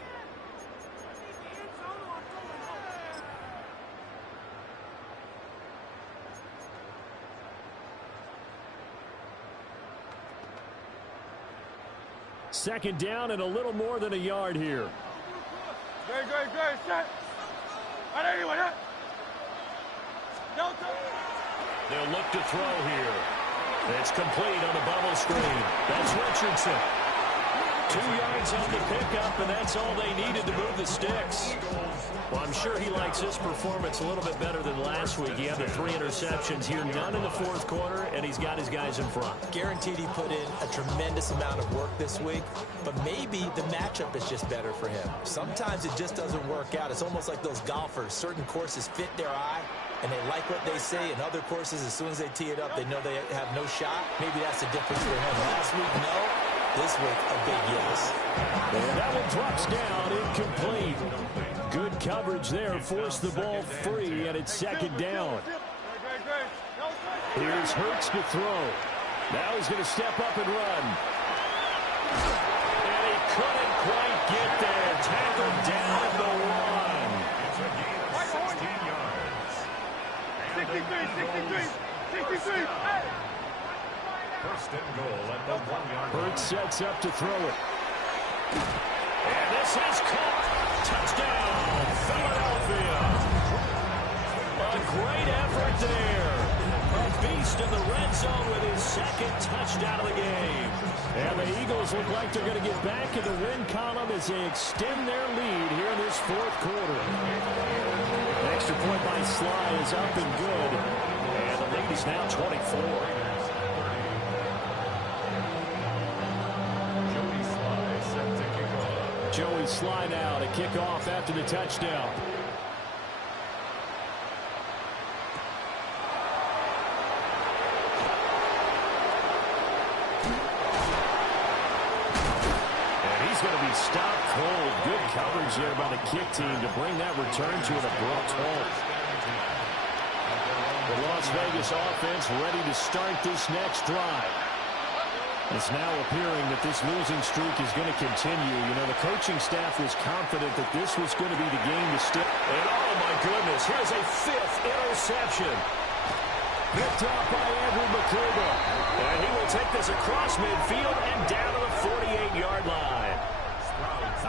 Second down and a little more than a yard here. Good. Set. They'll look to throw here. It's complete on the bubble screen. That's Richardson. 2 yards on the pickup, and that's all they needed to move the sticks. Well, I'm sure he likes his performance a little bit better than last week. He had the 3 interceptions here, none in the fourth quarter, and he's got his guys in front. Guaranteed he put in a tremendous amount of work this week, but maybe the matchup is just better for him. Sometimes it just doesn't work out. It's almost like those golfers. Certain courses fit their eye, and they like what they say. In other courses, as soon as they tee it up, they know they have no shot. Maybe that's the difference for him. Last week, no. This week, a big yes. And that one drops down, incomplete. Good coverage there, forced the ball free, and it's 2nd down. Here's Hurts to throw. Now he's going to step up and run. And he couldn't quite get there. Tackled down at the 63. 63. Hey! First and goal at the 1-yard line. Hurts sets up to throw it. And this is caught. Touchdown, Philadelphia. A great effort there. A beast in the red zone with his 2nd touchdown of the game. And the Eagles look like they're going to get back in the win column as they extend their lead here in this fourth quarter. The extra point by Sly is up and good. And the lead is now 24. Joey Sly now to kick off after the touchdown. And he's going to be stopped cold. Good coverage there by the kick team to bring that return to an abrupt halt. The Las Vegas offense ready to start this next drive. It's now appearing that this losing streak is going to continue. You know, the coaching staff was confident that this was going to be the game to stick. And oh my goodness, here's a 5th interception. Picked up by Andrew McCougar. And he will take this across midfield and down to the 48-yard line.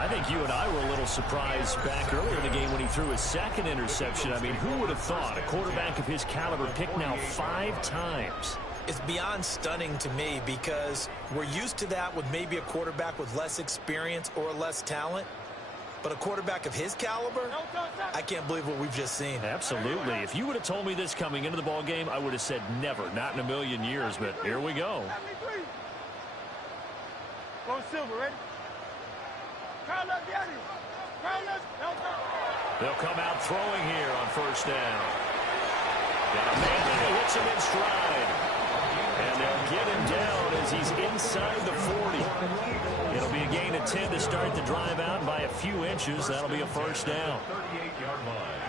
I think you and I were a little surprised back earlier in the game when he threw his 2nd interception. I mean, who would have thought a quarterback of his caliber picked now 5 times? It's beyond stunning to me because we're used to that with maybe a quarterback with less experience or less talent. But a quarterback of his caliber, I can't believe what we've just seen. Absolutely. If you would have told me this coming into the ball game, I would have said never, not in a million years. But here we go. Go Silver, ready? They'll come out throwing here on first down. Got a man that hits him in stride. And they'll get him down as he's inside the 40. It'll be a gain of 10 to start the drive out by a few inches. That'll be a first down. 38-yard line.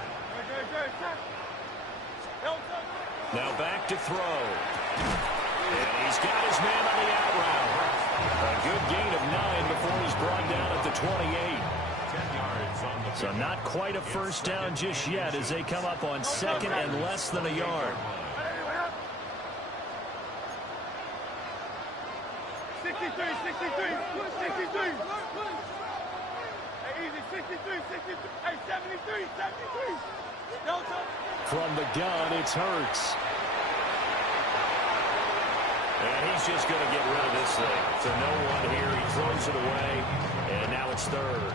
Now back to throw. And he's got his man on the out route. A good gain of 9 before he's brought down at the 28. 10 yards on the So not quite a first down just yet as they come up on 2nd and less than a yard. 63. Hey, easy, 63. Hey, 73. From the gun, it's Hurts. And he's just going to get rid of this thing. So no one here. He throws it away. And now it's third.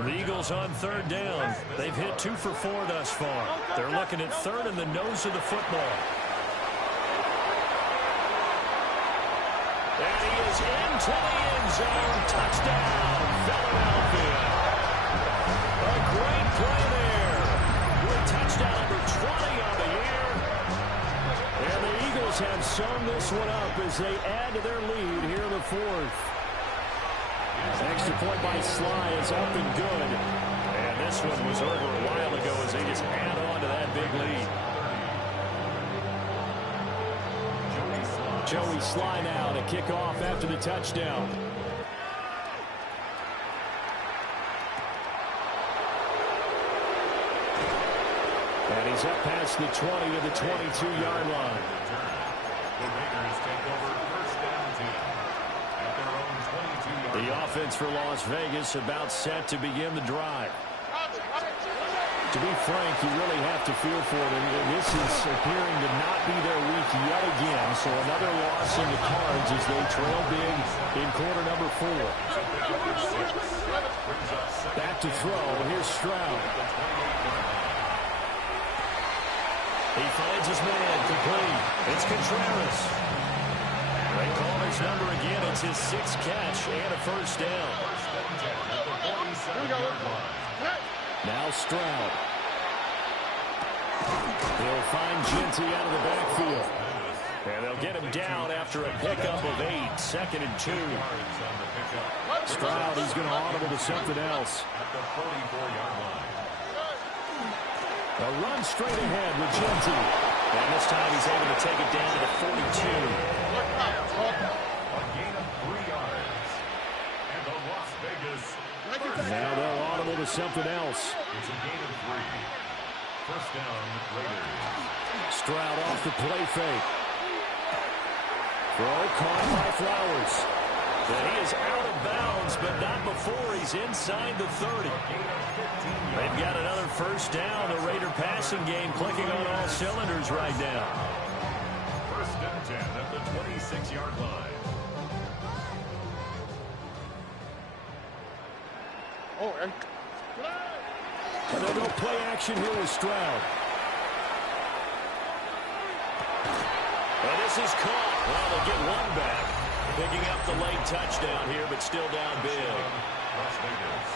The Eagles on third down. They've hit 2 for 4 thus far. They're looking at third in the nose of the football. And he is into the end zone. Touchdown, Philadelphia. A great play there. With touchdown number 20 on the year. And the Eagles have sewn this one up as they add to their lead here in the fourth. Extra point by Sly is up and good. And this one was over a while ago as they just add on to that big lead. Joey Sly now to kick off after the touchdown. And he's up past the 20 to the 22-yard line. The Raiders take over first down 10 at their own 22-yard line. The offense for Las Vegas about set to begin the drive. To be frank, you really have to feel for them. This is appearing to not be their week yet again. So another loss in the cards as they trail big in quarter number 4. Back to throw. Here's Stroud. He finds his man complete. It's Contreras. They call his number again. It's his 6th catch and a first down. Now Stroud. He'll find Genty out of the backfield. And they'll get him down after a pickup of 8. 2nd and 2. Stroud, he's going to audible to something else. A run straight ahead with Genty. And this time he's able to take it down to the 42. A gain of 3 yards. And the Las Vegas. Now they'll audible to something else. It's a gain of 3. First down, Raiders. Stroud off the play fake. Throw caught by Flowers. And he is out of bounds, but not before he's inside the 30. They've got another first down. The Raider passing game clicking on all cylinders right now. First and 10 at the 26-yard line. And they'll go play action here with Stroud. And this is caught. Well, they'll get one back. Picking up the late touchdown here, but still down big. Las Vegas.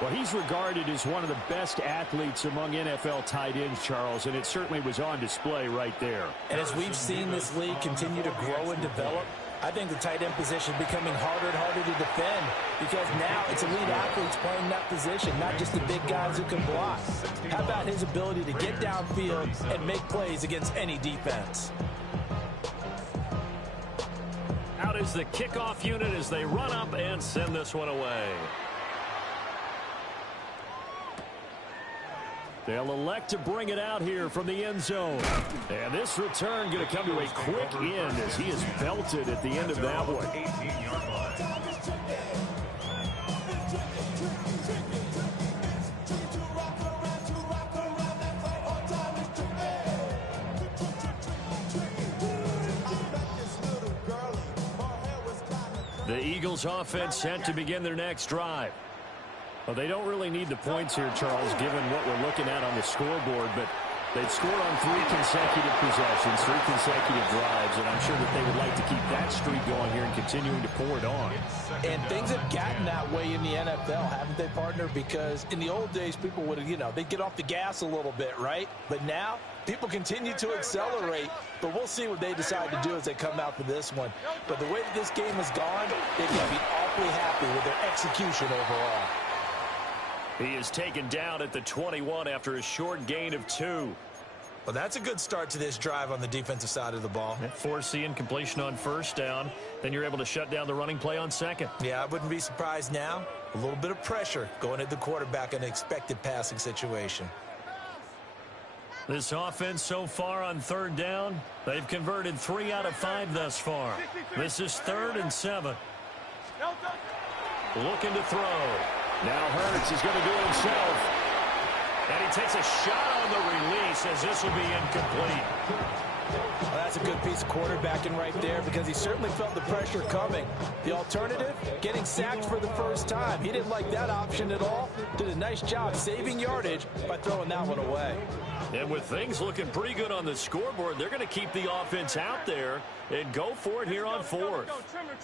Well, he's regarded as one of the best athletes among NFL tight ends, Charles, and it certainly was on display right there. And as we've seen this league continue to grow and develop, I think the tight end position is becoming harder and harder to defend because now it's elite athletes playing that position, not just the big guys who can block. How about his ability to get downfield and make plays against any defense? Out is the kickoff unit as they run up and send this one away. They'll elect to bring it out here from the end zone. And this return going to come to a quick end as he is belted at the end of that one. 18-yard line. The Eagles offense set to begin their next drive. Well, they don't really need the points here, Charles, given what we're looking at on the scoreboard, but they've scored on 3 consecutive possessions, 3 consecutive drives, and I'm sure that they would like to keep that streak going here and continuing to pour it on. And things have gotten that way in the NFL, haven't they, partner? Because in the old days, people would, they'd get off the gas a little bit, right? But now, people continue to accelerate, but we'll see what they decide to do as they come out for this one. But the way that this game has gone, they're going to be awfully happy with their execution overall. He is taken down at the 21 after a short gain of 2. Well, that's a good start to this drive on the defensive side of the ball. Force the incompletion on first down. Then you're able to shut down the running play on second. Yeah, I wouldn't be surprised now. A little bit of pressure going at the quarterback in an expected passing situation. This offense so far on third down, they've converted 3 out of 5 thus far. This is 3rd and 7. Looking to throw. Now Hurts is going to do it himself. And he takes a shot on the release as this will be incomplete. Well, that's a good piece of quarterbacking right there because he certainly felt the pressure coming. The alternative, getting sacked for the first time. He didn't like that option at all. Did a nice job saving yardage by throwing that one away. And with things looking pretty good on the scoreboard, they're going to keep the offense out there and go for it here on fourth. Trimmer.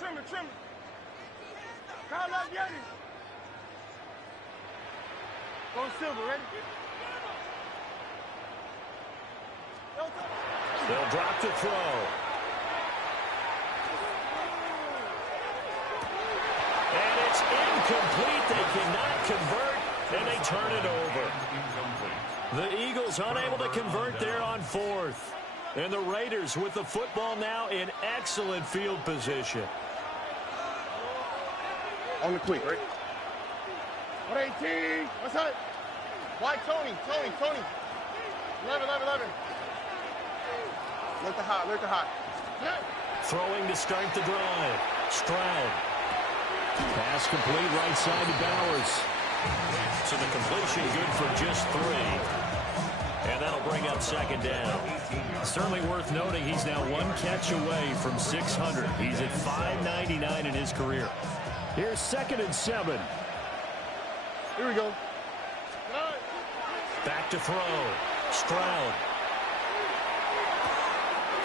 Kyle, let's get it. Go Silver, ready? They'll drop the throw. And it's incomplete. They cannot convert, and they turn it over. The Eagles unable to convert there on fourth. And the Raiders with the football now in excellent field position. On the quick, right? 118. What's up? Why Tony? 11. Look the hot. Throwing to start the drive. Stroud. Pass complete right side to Bowers. So the completion good for just 3. And that'll bring up second down. Certainly worth noting he's now 1 catch away from 600. He's at 599 in his career. Here's 2nd and 7. Here we go. Back to throw. Stroud.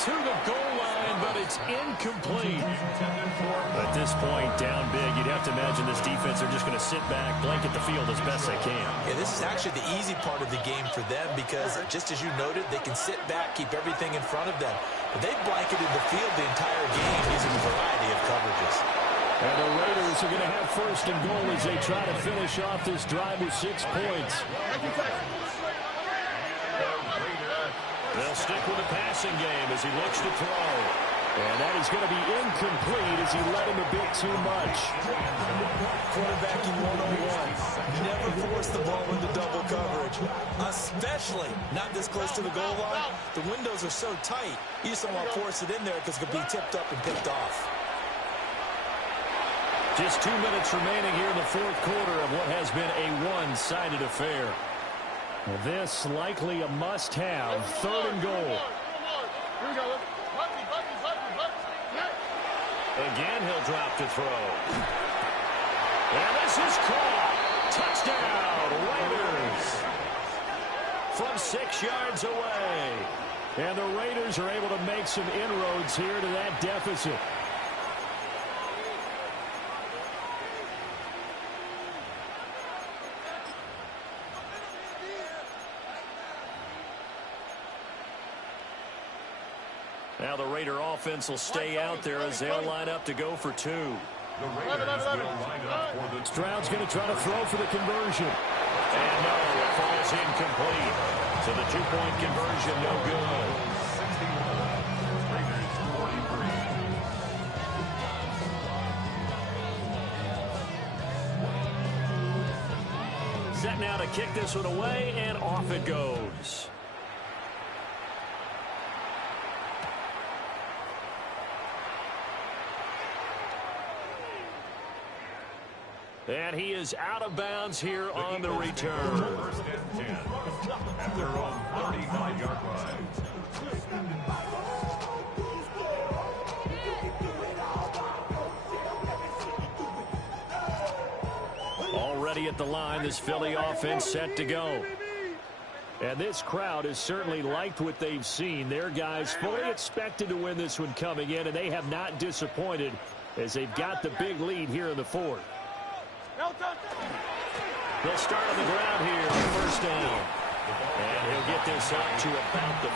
To the goal line, but it's incomplete. At this point, down big, you'd have to imagine this defense are just going to sit back, blanket the field as best they can. Yeah, this is actually the easy part of the game for them because, just as you noted, they can sit back, keep everything in front of them. But they've blanketed the field the entire game using a variety of coverages. And the Raiders are going to have 1st and goal as they try to finish off this drive with 6 points. They'll stick with the passing game as he looks to throw. And that is going to be incomplete as he led him a bit too much. Quarterbacking 101. Never force the ball into double coverage, especially not this close to the goal line. The windows are so tight, you just don't want to force it in there because it could be tipped up and picked off. Just 2 minutes remaining here in the 4th quarter of what has been a one-sided affair. This likely a must-have. 3rd and goal. Here we go. Again, he'll drop to throw. And this is caught. Touchdown, Raiders. From 6 yards away. And the Raiders are able to make some inroads here to that deficit. Now the Raider offense will stay out there as they'll line up to go for 2. Stroud's going to try to throw for the conversion. And no, it falls incomplete. So the 2-point conversion no good. Set now to kick this one away, and off it goes. And he is out of bounds here on the return. 1st and 10 at their own 35-yard line. Already at the line, this Philly offense set to go. And this crowd has certainly liked what they've seen. Their guys fully expected to win this one coming in, and they have not disappointed as they've got the big lead here in the 4th. They'll start on the ground here on 1st down. And he'll get this up to about the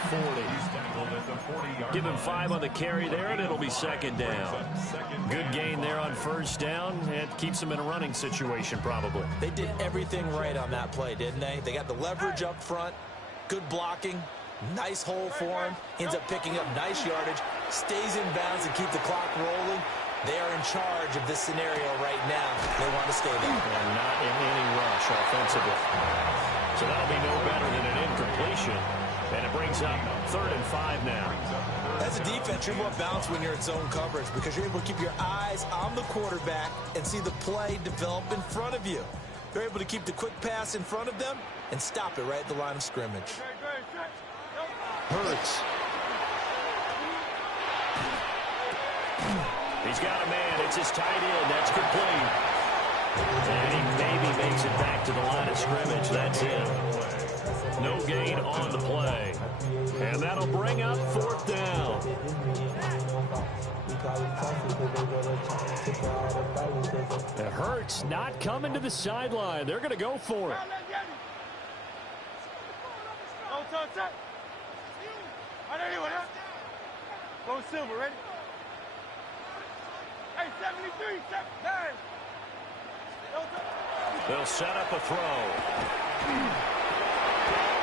40. Give him 5 on the carry there, and it'll be 2nd down. Good gain there on 1st down. It keeps them in a running situation, probably. They did everything right on that play, didn't they? They got the leverage up front, good blocking, nice hole for him, ends up picking up nice yardage, stays in bounds and keep the clock rolling. They are in charge of this scenario right now. They want to stay there. And not in any rush offensively. So that'll be no better than an incompletion. And it brings up 3rd and 5 now. As a defense, you're more balanced when you're in zone coverage because you're able to keep your eyes on the quarterback and see the play develop in front of you. They're able to keep the quick pass in front of them and stop it right at the line of scrimmage. Hurts. He's got a man. It's his tight end. That's complete. And he maybe makes it back to the line of scrimmage. That's it. No gain on the play. And that'll bring up 4th down. It hurts not coming to the sideline. They're going to go for it. Go Silver, ready? Hey, 73, 79. They'll set up a throw.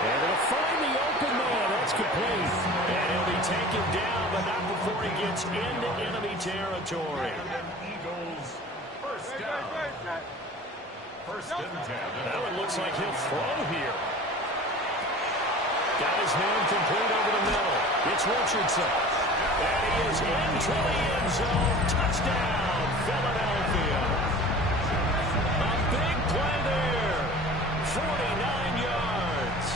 And it'll find the open man. That's complete. And he'll be taken down, but not before he gets into enemy territory. Eagles, first down. First and 10. Now it looks like he'll throw here. Got his man complete over the middle. It's Richardson. And he is into the end zone. Touchdown, Philadelphia. A big play there. 49 yards.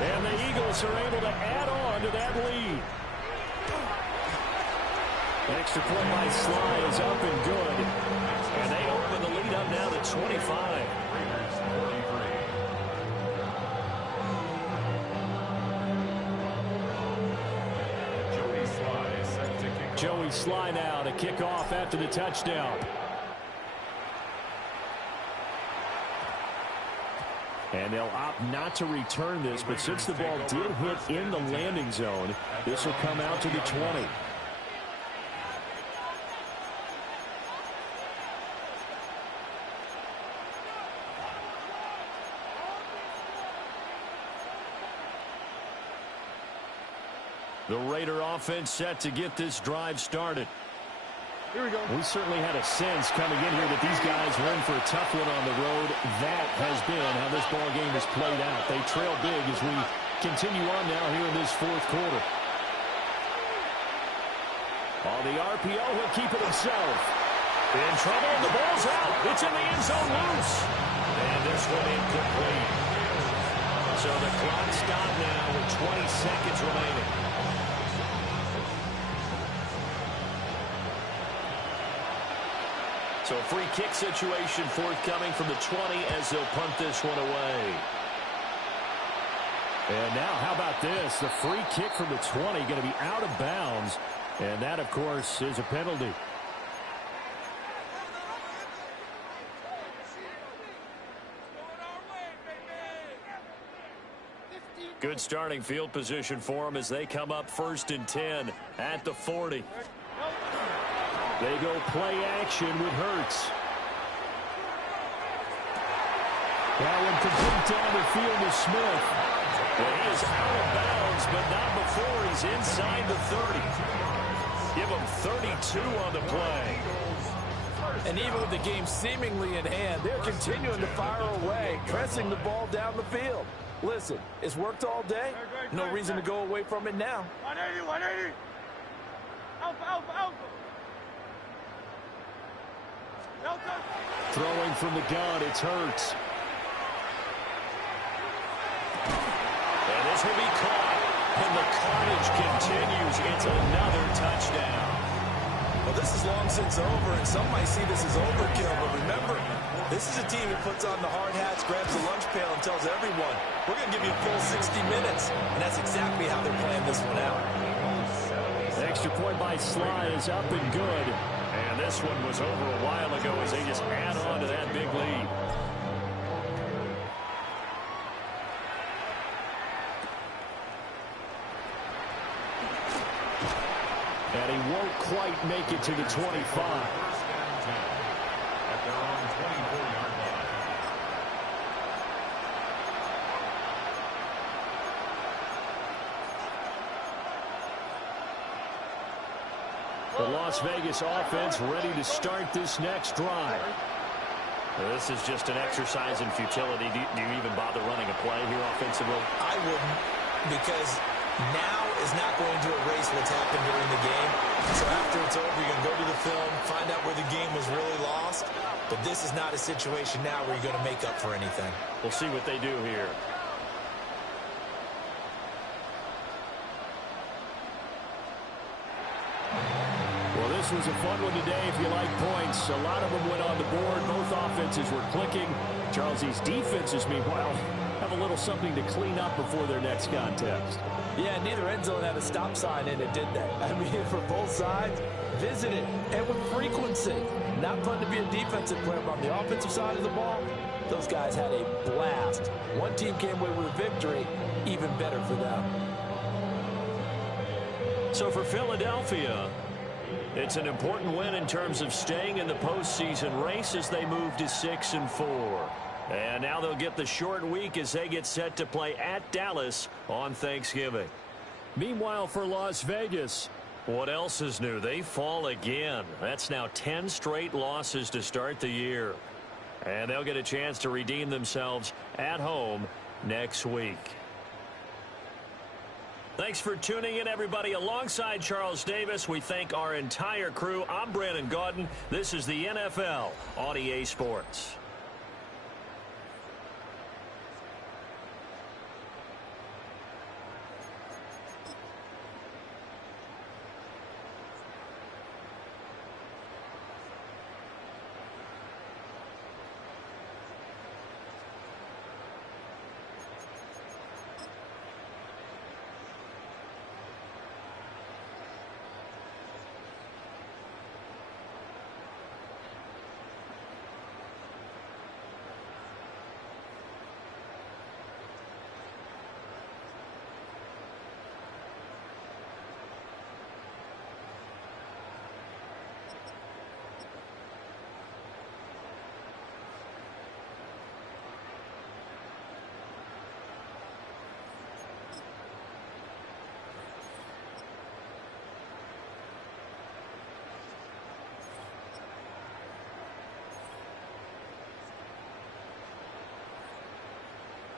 And the Eagles are able to add on to that lead. Extra point by Sly is up and good. And they open the lead up now to 25. Joey Sly now to kick off after the touchdown. And they'll opt not to return this, but since the ball did hit in the landing zone, this will come out to the 20. The Raider offense set to get this drive started. Here we go. We certainly had a sense coming in here that these guys were in for a tough one on the road. That has been how this ball game has played out. They trail big as we continue on now here in this 4th quarter. On the RPO, he'll keep it himself. In trouble, and the ball's out. It's in the end zone loose. And this one incomplete. So the clock stopped now with 20 seconds remaining. So a free kick situation forthcoming from the 20 as they'll punt this one away. And now how about this? The free kick from the 20 going to be out of bounds. And that, of course, is a penalty. Good starting field position for them as they come up 1st and 10 at the 40. They go play action with Hurts. That one complete down the field to Smith. Well, he is out of bounds, but not before he's inside the 30. Give him 32 on the play. And even with the game seemingly in hand, they're continuing to fire away, pressing the ball down the field. Listen, it's worked all day. No reason to go away from it now. 180, 180. Alpha, alpha, alpha. Throwing from the gun, it's Hurts. And this will be caught. And the carnage continues. It's another touchdown. Well, this is long since over, and some might see this as overkill. But remember, this is a team who puts on the hard hats, grabs the lunch pail, and tells everyone, we're going to give you a full 60 minutes. And that's exactly how they're playing this one out. The extra point by Sly is up and good. And this one was over a while ago as they just add on to that big lead. And he won't quite make it to the 25. First and 10 at their own 24-yard line. The Las Vegas offense ready to start this next drive. This is just an exercise in futility. Do you even bother running a play here offensively? I wouldn't, because now is not going to erase what's happened during the game. So after it's over, you're going to go to the film, find out where the game was really lost. But this is not a situation now where you're going to make up for anything. We'll see what they do here. this was a fun one today if you like points. A lot of them went on the board. Both offenses were clicking. Charles, these defenses, meanwhile, have a little something to clean up before their next contest. Yeah, neither end zone had a stop sign in it, did they? I mean, for both sides, visit it, and with frequency. Not fun to be a defensive player, but on the offensive side of the ball, those guys had a blast. One team came away with a victory, even better for them. So for Philadelphia, it's an important win in terms of staying in the postseason race as they move to 6-4. And now they'll get the short week as they get set to play at Dallas on Thanksgiving. Meanwhile, for Las Vegas, what else is new? They fall again. That's now 10 straight losses to start the year. And they'll get a chance to redeem themselves at home next week. Thanks for tuning in, everybody. Alongside Charles Davis, we thank our entire crew. I'm Brandon Gaudin. This is the NFL on EA Sports.